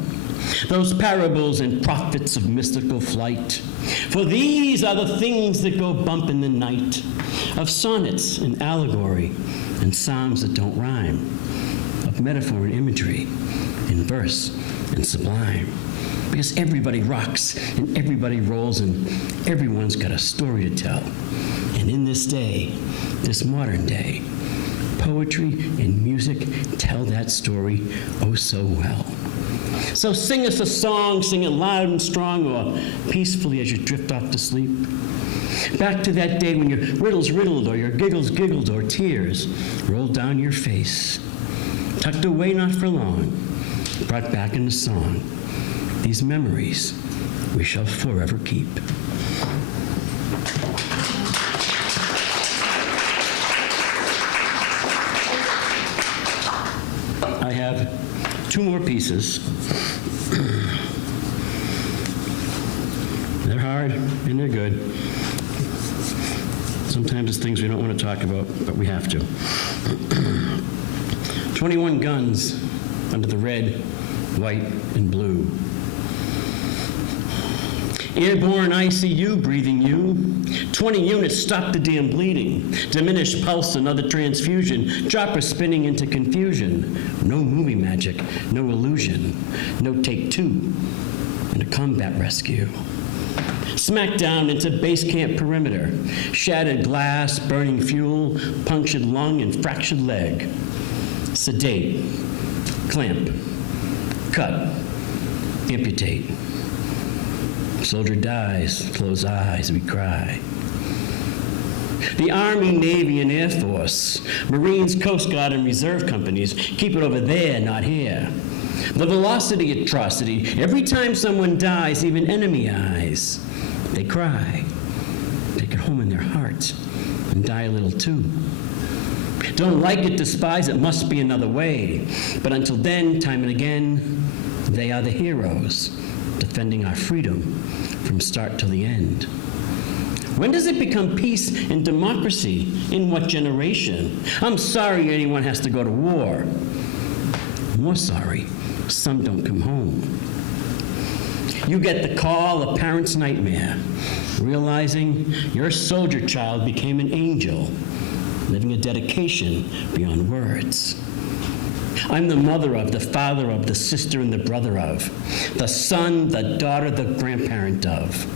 Those parables and prophets of mystical flight. For these are the things that go bump in the night, of sonnets and allegory, and psalms that don't rhyme, of metaphor and imagery, in verse and sublime. Because everybody rocks, and everybody rolls, and everyone's got a story to tell. And in this day, this modern day, poetry and music tell that story oh so well. So sing us a song, sing it loud and strong, or peacefully as you drift off to sleep. Back to that day when your riddles riddled, or your giggles giggled, or tears rolled down your face. Tucked away not for long, brought back into song. These memories we shall forever keep. have 2 more pieces. They're hard and they're good. Sometimes it's things we don't want to talk about, but we have to. 21 guns under the red, white, and blue. Airborne ICU breathing you. 20 units stop the damn bleeding. Diminished pulse, another transfusion. Chopper spinning into confusion. No movie magic, no illusion. No take 2 in a combat rescue. Smack down into base camp perimeter. Shattered glass, burning fuel, punctured lung, and fractured leg. Sedate, clamp, cut, amputate. Soldier dies, close eyes, we cry. The Army, Navy, and Air Force, Marines, Coast Guard, and Reserve companies keep it over there, not here. The velocity atrocity, every time someone dies, even enemy eyes, they cry, take it home in their heart, and die a little too. Don't like it, despise it, must be another way. But until then, time and again, they are the heroes, defending our freedom from start till the end. When does it become peace and democracy? In what generation? I'm sorry anyone has to go to war. More sorry, some don't come home. You get the call, a parent's nightmare, realizing your soldier child became an angel, living a dedication beyond words. I'm the mother of, the father of, the sister and the brother of, the son, the daughter, the grandparent of,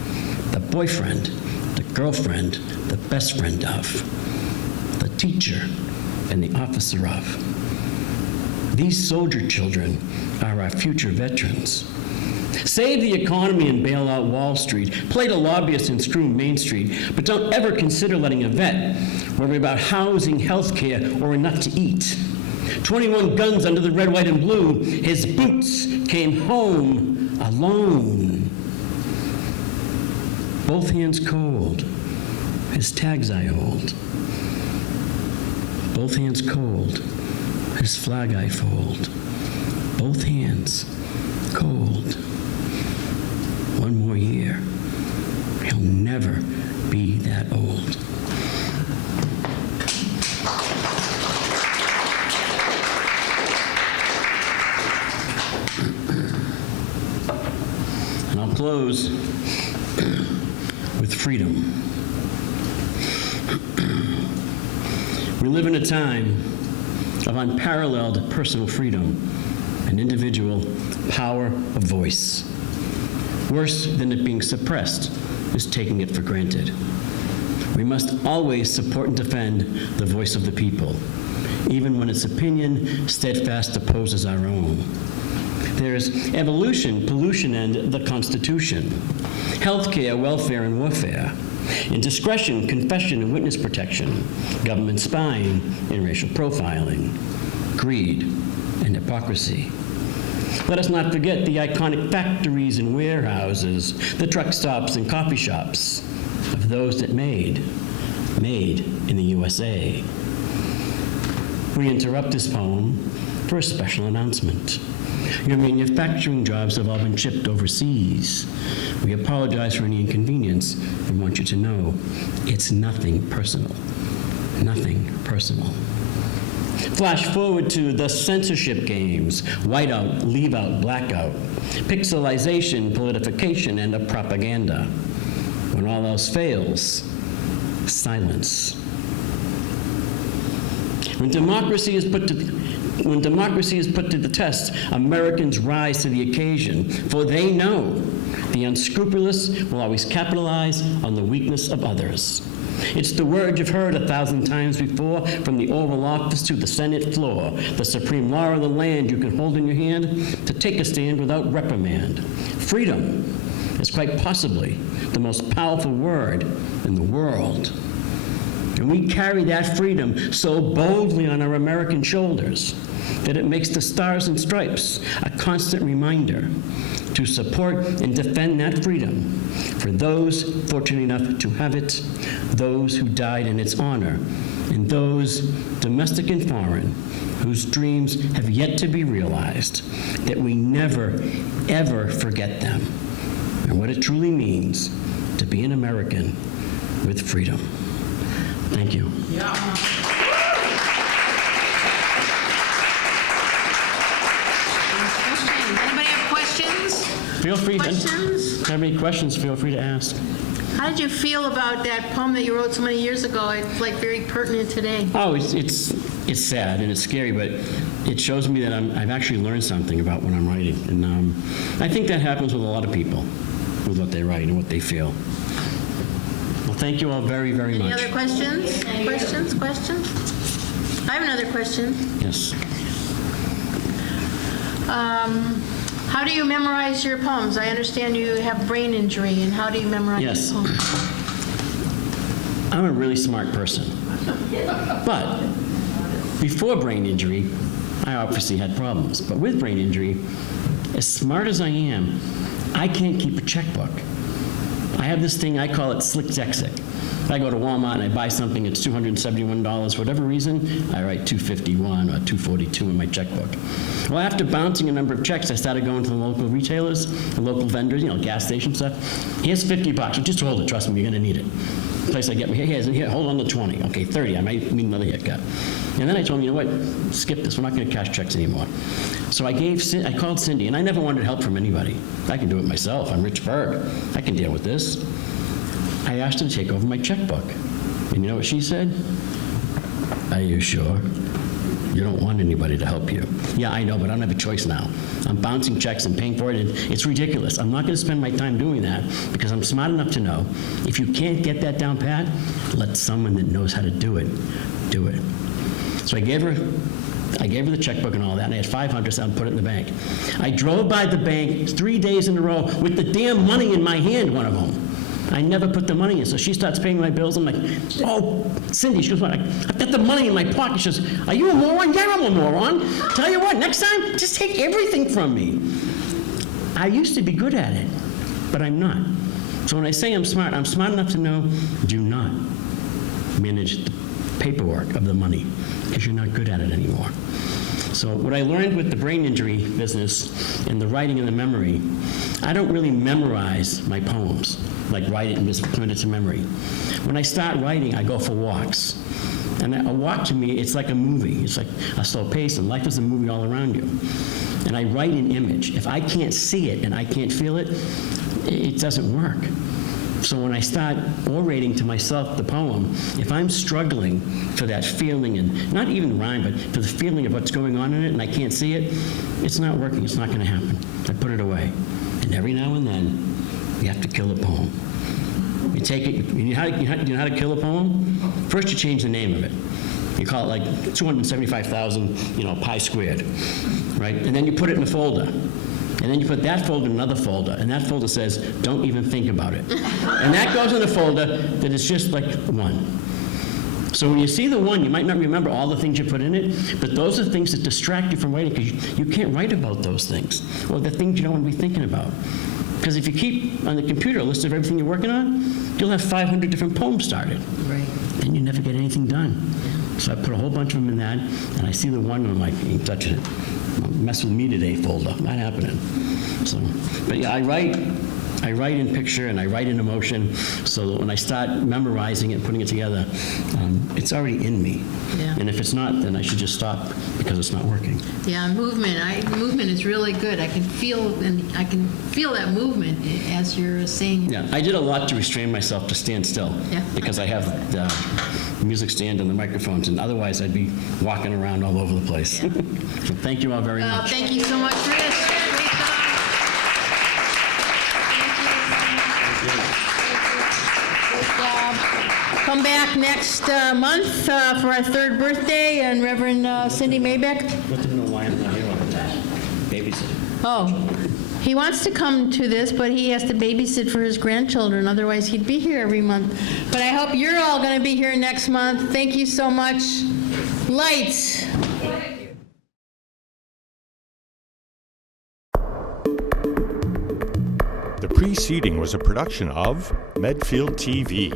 the boyfriend, the girlfriend, the best friend of, the teacher and the officer of. These soldier children are our future veterans. Save the economy and bail out Wall Street. Play the lobbyist and screw Main Street. But don't ever consider letting a vet worry about housing, health care, or enough to eat. 21 guns under the red, white, and blue. His boots came home alone. Both hands cold. His tags I hold. Both hands cold. His flag I fold. Both hands cold. One more year. He'll never be that old. And I'll close with freedom. We live in a time of unparalleled personal freedom and individual power of voice. Worse than it being suppressed is taking it for granted. We must always support and defend the voice of the people, even when its opinion steadfast opposes our own. There's evolution, pollution, and the Constitution, healthcare, welfare, and warfare, indiscretion, confession, and witness protection, government spying, and racial profiling, greed, and hypocrisy. Let us not forget the iconic factories and warehouses, the truck stops and coffee shops of those that made in the USA. We interrupt this poem for a special announcement. Your manufacturing jobs have all been shipped overseas. We apologize for any inconvenience and want you to know it's nothing personal. Nothing personal. Flash forward to the censorship games, whiteout, leave out, blackout, pixelization, politification, and a propaganda. When all else fails, silence. When democracy is put to the test, Americans rise to the occasion, for they know the unscrupulous will always capitalize on the weakness of others. It's the word you've heard 1,000 times before, from the Oval Office to the Senate floor, the supreme law of the land you can hold in your hand to take a stand without reprimand. Freedom is quite possibly the most powerful word in the world. And we carry that freedom so boldly on our American shoulders that it makes the Stars and Stripes a constant reminder to support and defend that freedom for those fortunate enough to have it, those who died in its honor, and those, domestic and foreign, whose dreams have yet to be realized, that we never, ever forget them and what it truly means to be an American with freedom. Thank you. Anybody have questions? Feel free, Questions? if you have any questions, feel free to ask. How did you feel about that poem that you wrote so many years ago? It's like very pertinent today. Oh, it's sad and it's scary, but it shows me that I've actually learned something about what I'm writing. And I think that happens with a lot of people, with what they write and what they feel. Well, thank you all very, very much. Any other questions? Questions? I have another question. Yes. How do you memorize your poems? I understand you have brain injury, and how do you memorize Yes. your poems? I'm a really smart person. But before brain injury, I obviously had problems. But with brain injury, as smart as I am, I can't keep a checkbook. I have this thing, I call it slick Zexic. If I go to Walmart and I buy something, it's $271, for whatever reason, I write $251 or $242 in my checkbook. Well, after bouncing a number of checks, I started going to the local retailers, the local vendors, gas station stuff. Here's $50. Well, just hold it, trust me, you're gonna need it. The place I get me, here, hold on to 20. Okay, 30, I might need another haircut. And then I told him, you know what, skip this, we're not gonna cash checks anymore. So I called Cindy, and I never wanted help from anybody. I can do it myself, I'm Rich Berg. I can deal with this. I asked her to take over my checkbook. And you know what she said? Are you sure? You don't want anybody to help you. Yeah, I know, but I don't have a choice now. I'm bouncing checks and paying for it, and it's ridiculous. I'm not going to spend my time doing that because I'm smart enough to know if you can't get that down pat, let someone that knows how to do it, do it. So I gave her the checkbook and all that, and I had $500, so I put it in the bank. I drove by the bank 3 days in a row with the damn money in my hand, one of them. I never put the money in, so she starts paying my bills. I'm like, oh, Cindy, she goes, what? I've got the money in my pocket. She says, are you a moron? Yeah, I'm a moron. Tell you what, next time, just take everything from me. I used to be good at it, but I'm not. So when I say I'm smart enough to know, do not manage the paperwork of the money, because you're not good at it anymore. So what I learned with the brain injury business and the writing and the memory, I don't really memorize my poems, like write it and just commit it to memory. When I start writing, I go for walks. And a walk to me, it's like a movie. It's like a slow pace, and life is a movie all around you. And I write an image. If I can't see it and I can't feel it, it doesn't work. So when I start orating to myself the poem, if I'm struggling for that feeling, and not even rhyme, but for the feeling of what's going on in it, and I can't see it, it's not working, it's not gonna happen. I put it away. And every now and then, you have to kill a poem. You take it, you know how to kill a poem? First you change the name of it. You call it like 275,000, pi squared, right? And then you put it in a folder. And then you put that folder in another folder, and that folder says, don't even think about it. And that goes in a folder that is just like one. So when you see the one, you might not remember all the things you put in it, but those are things that distract you from writing, because you can't write about those things, or the things you don't want to be thinking about. Because if you keep on the computer a list of everything you're working on, you'll have 500 different poems started. Right. And you never get anything done. So I put a whole bunch of them in that, and I see the one, and I'm like, you ain't touching it. Mess with me today folder, not happening. So, but yeah, I write in picture and I write in emotion, so that when I start memorizing it and putting it together, it's already in me. Yeah. And if it's not, then I should just stop because it's not working. Yeah, movement is really good. I can feel that movement as you're saying. Yeah, I did a lot to restrain myself to stand still. Yeah. Because I have the music stand and the microphones, and otherwise I'd be walking around all over the place. Yeah. So thank you all very much. Thank you so much, Rich. Great job. Good job. Come back next month for our third birthday, and Reverend Cindy Maybeck. Let them know why I'm not here all the time. Babysitting. Oh, he wants to come to this, but he has to babysit for his grandchildren. Otherwise, he'd be here every month. But I hope you're all going to be here next month. Thank you so much. Lights. The preceding was a production of Medfield TV.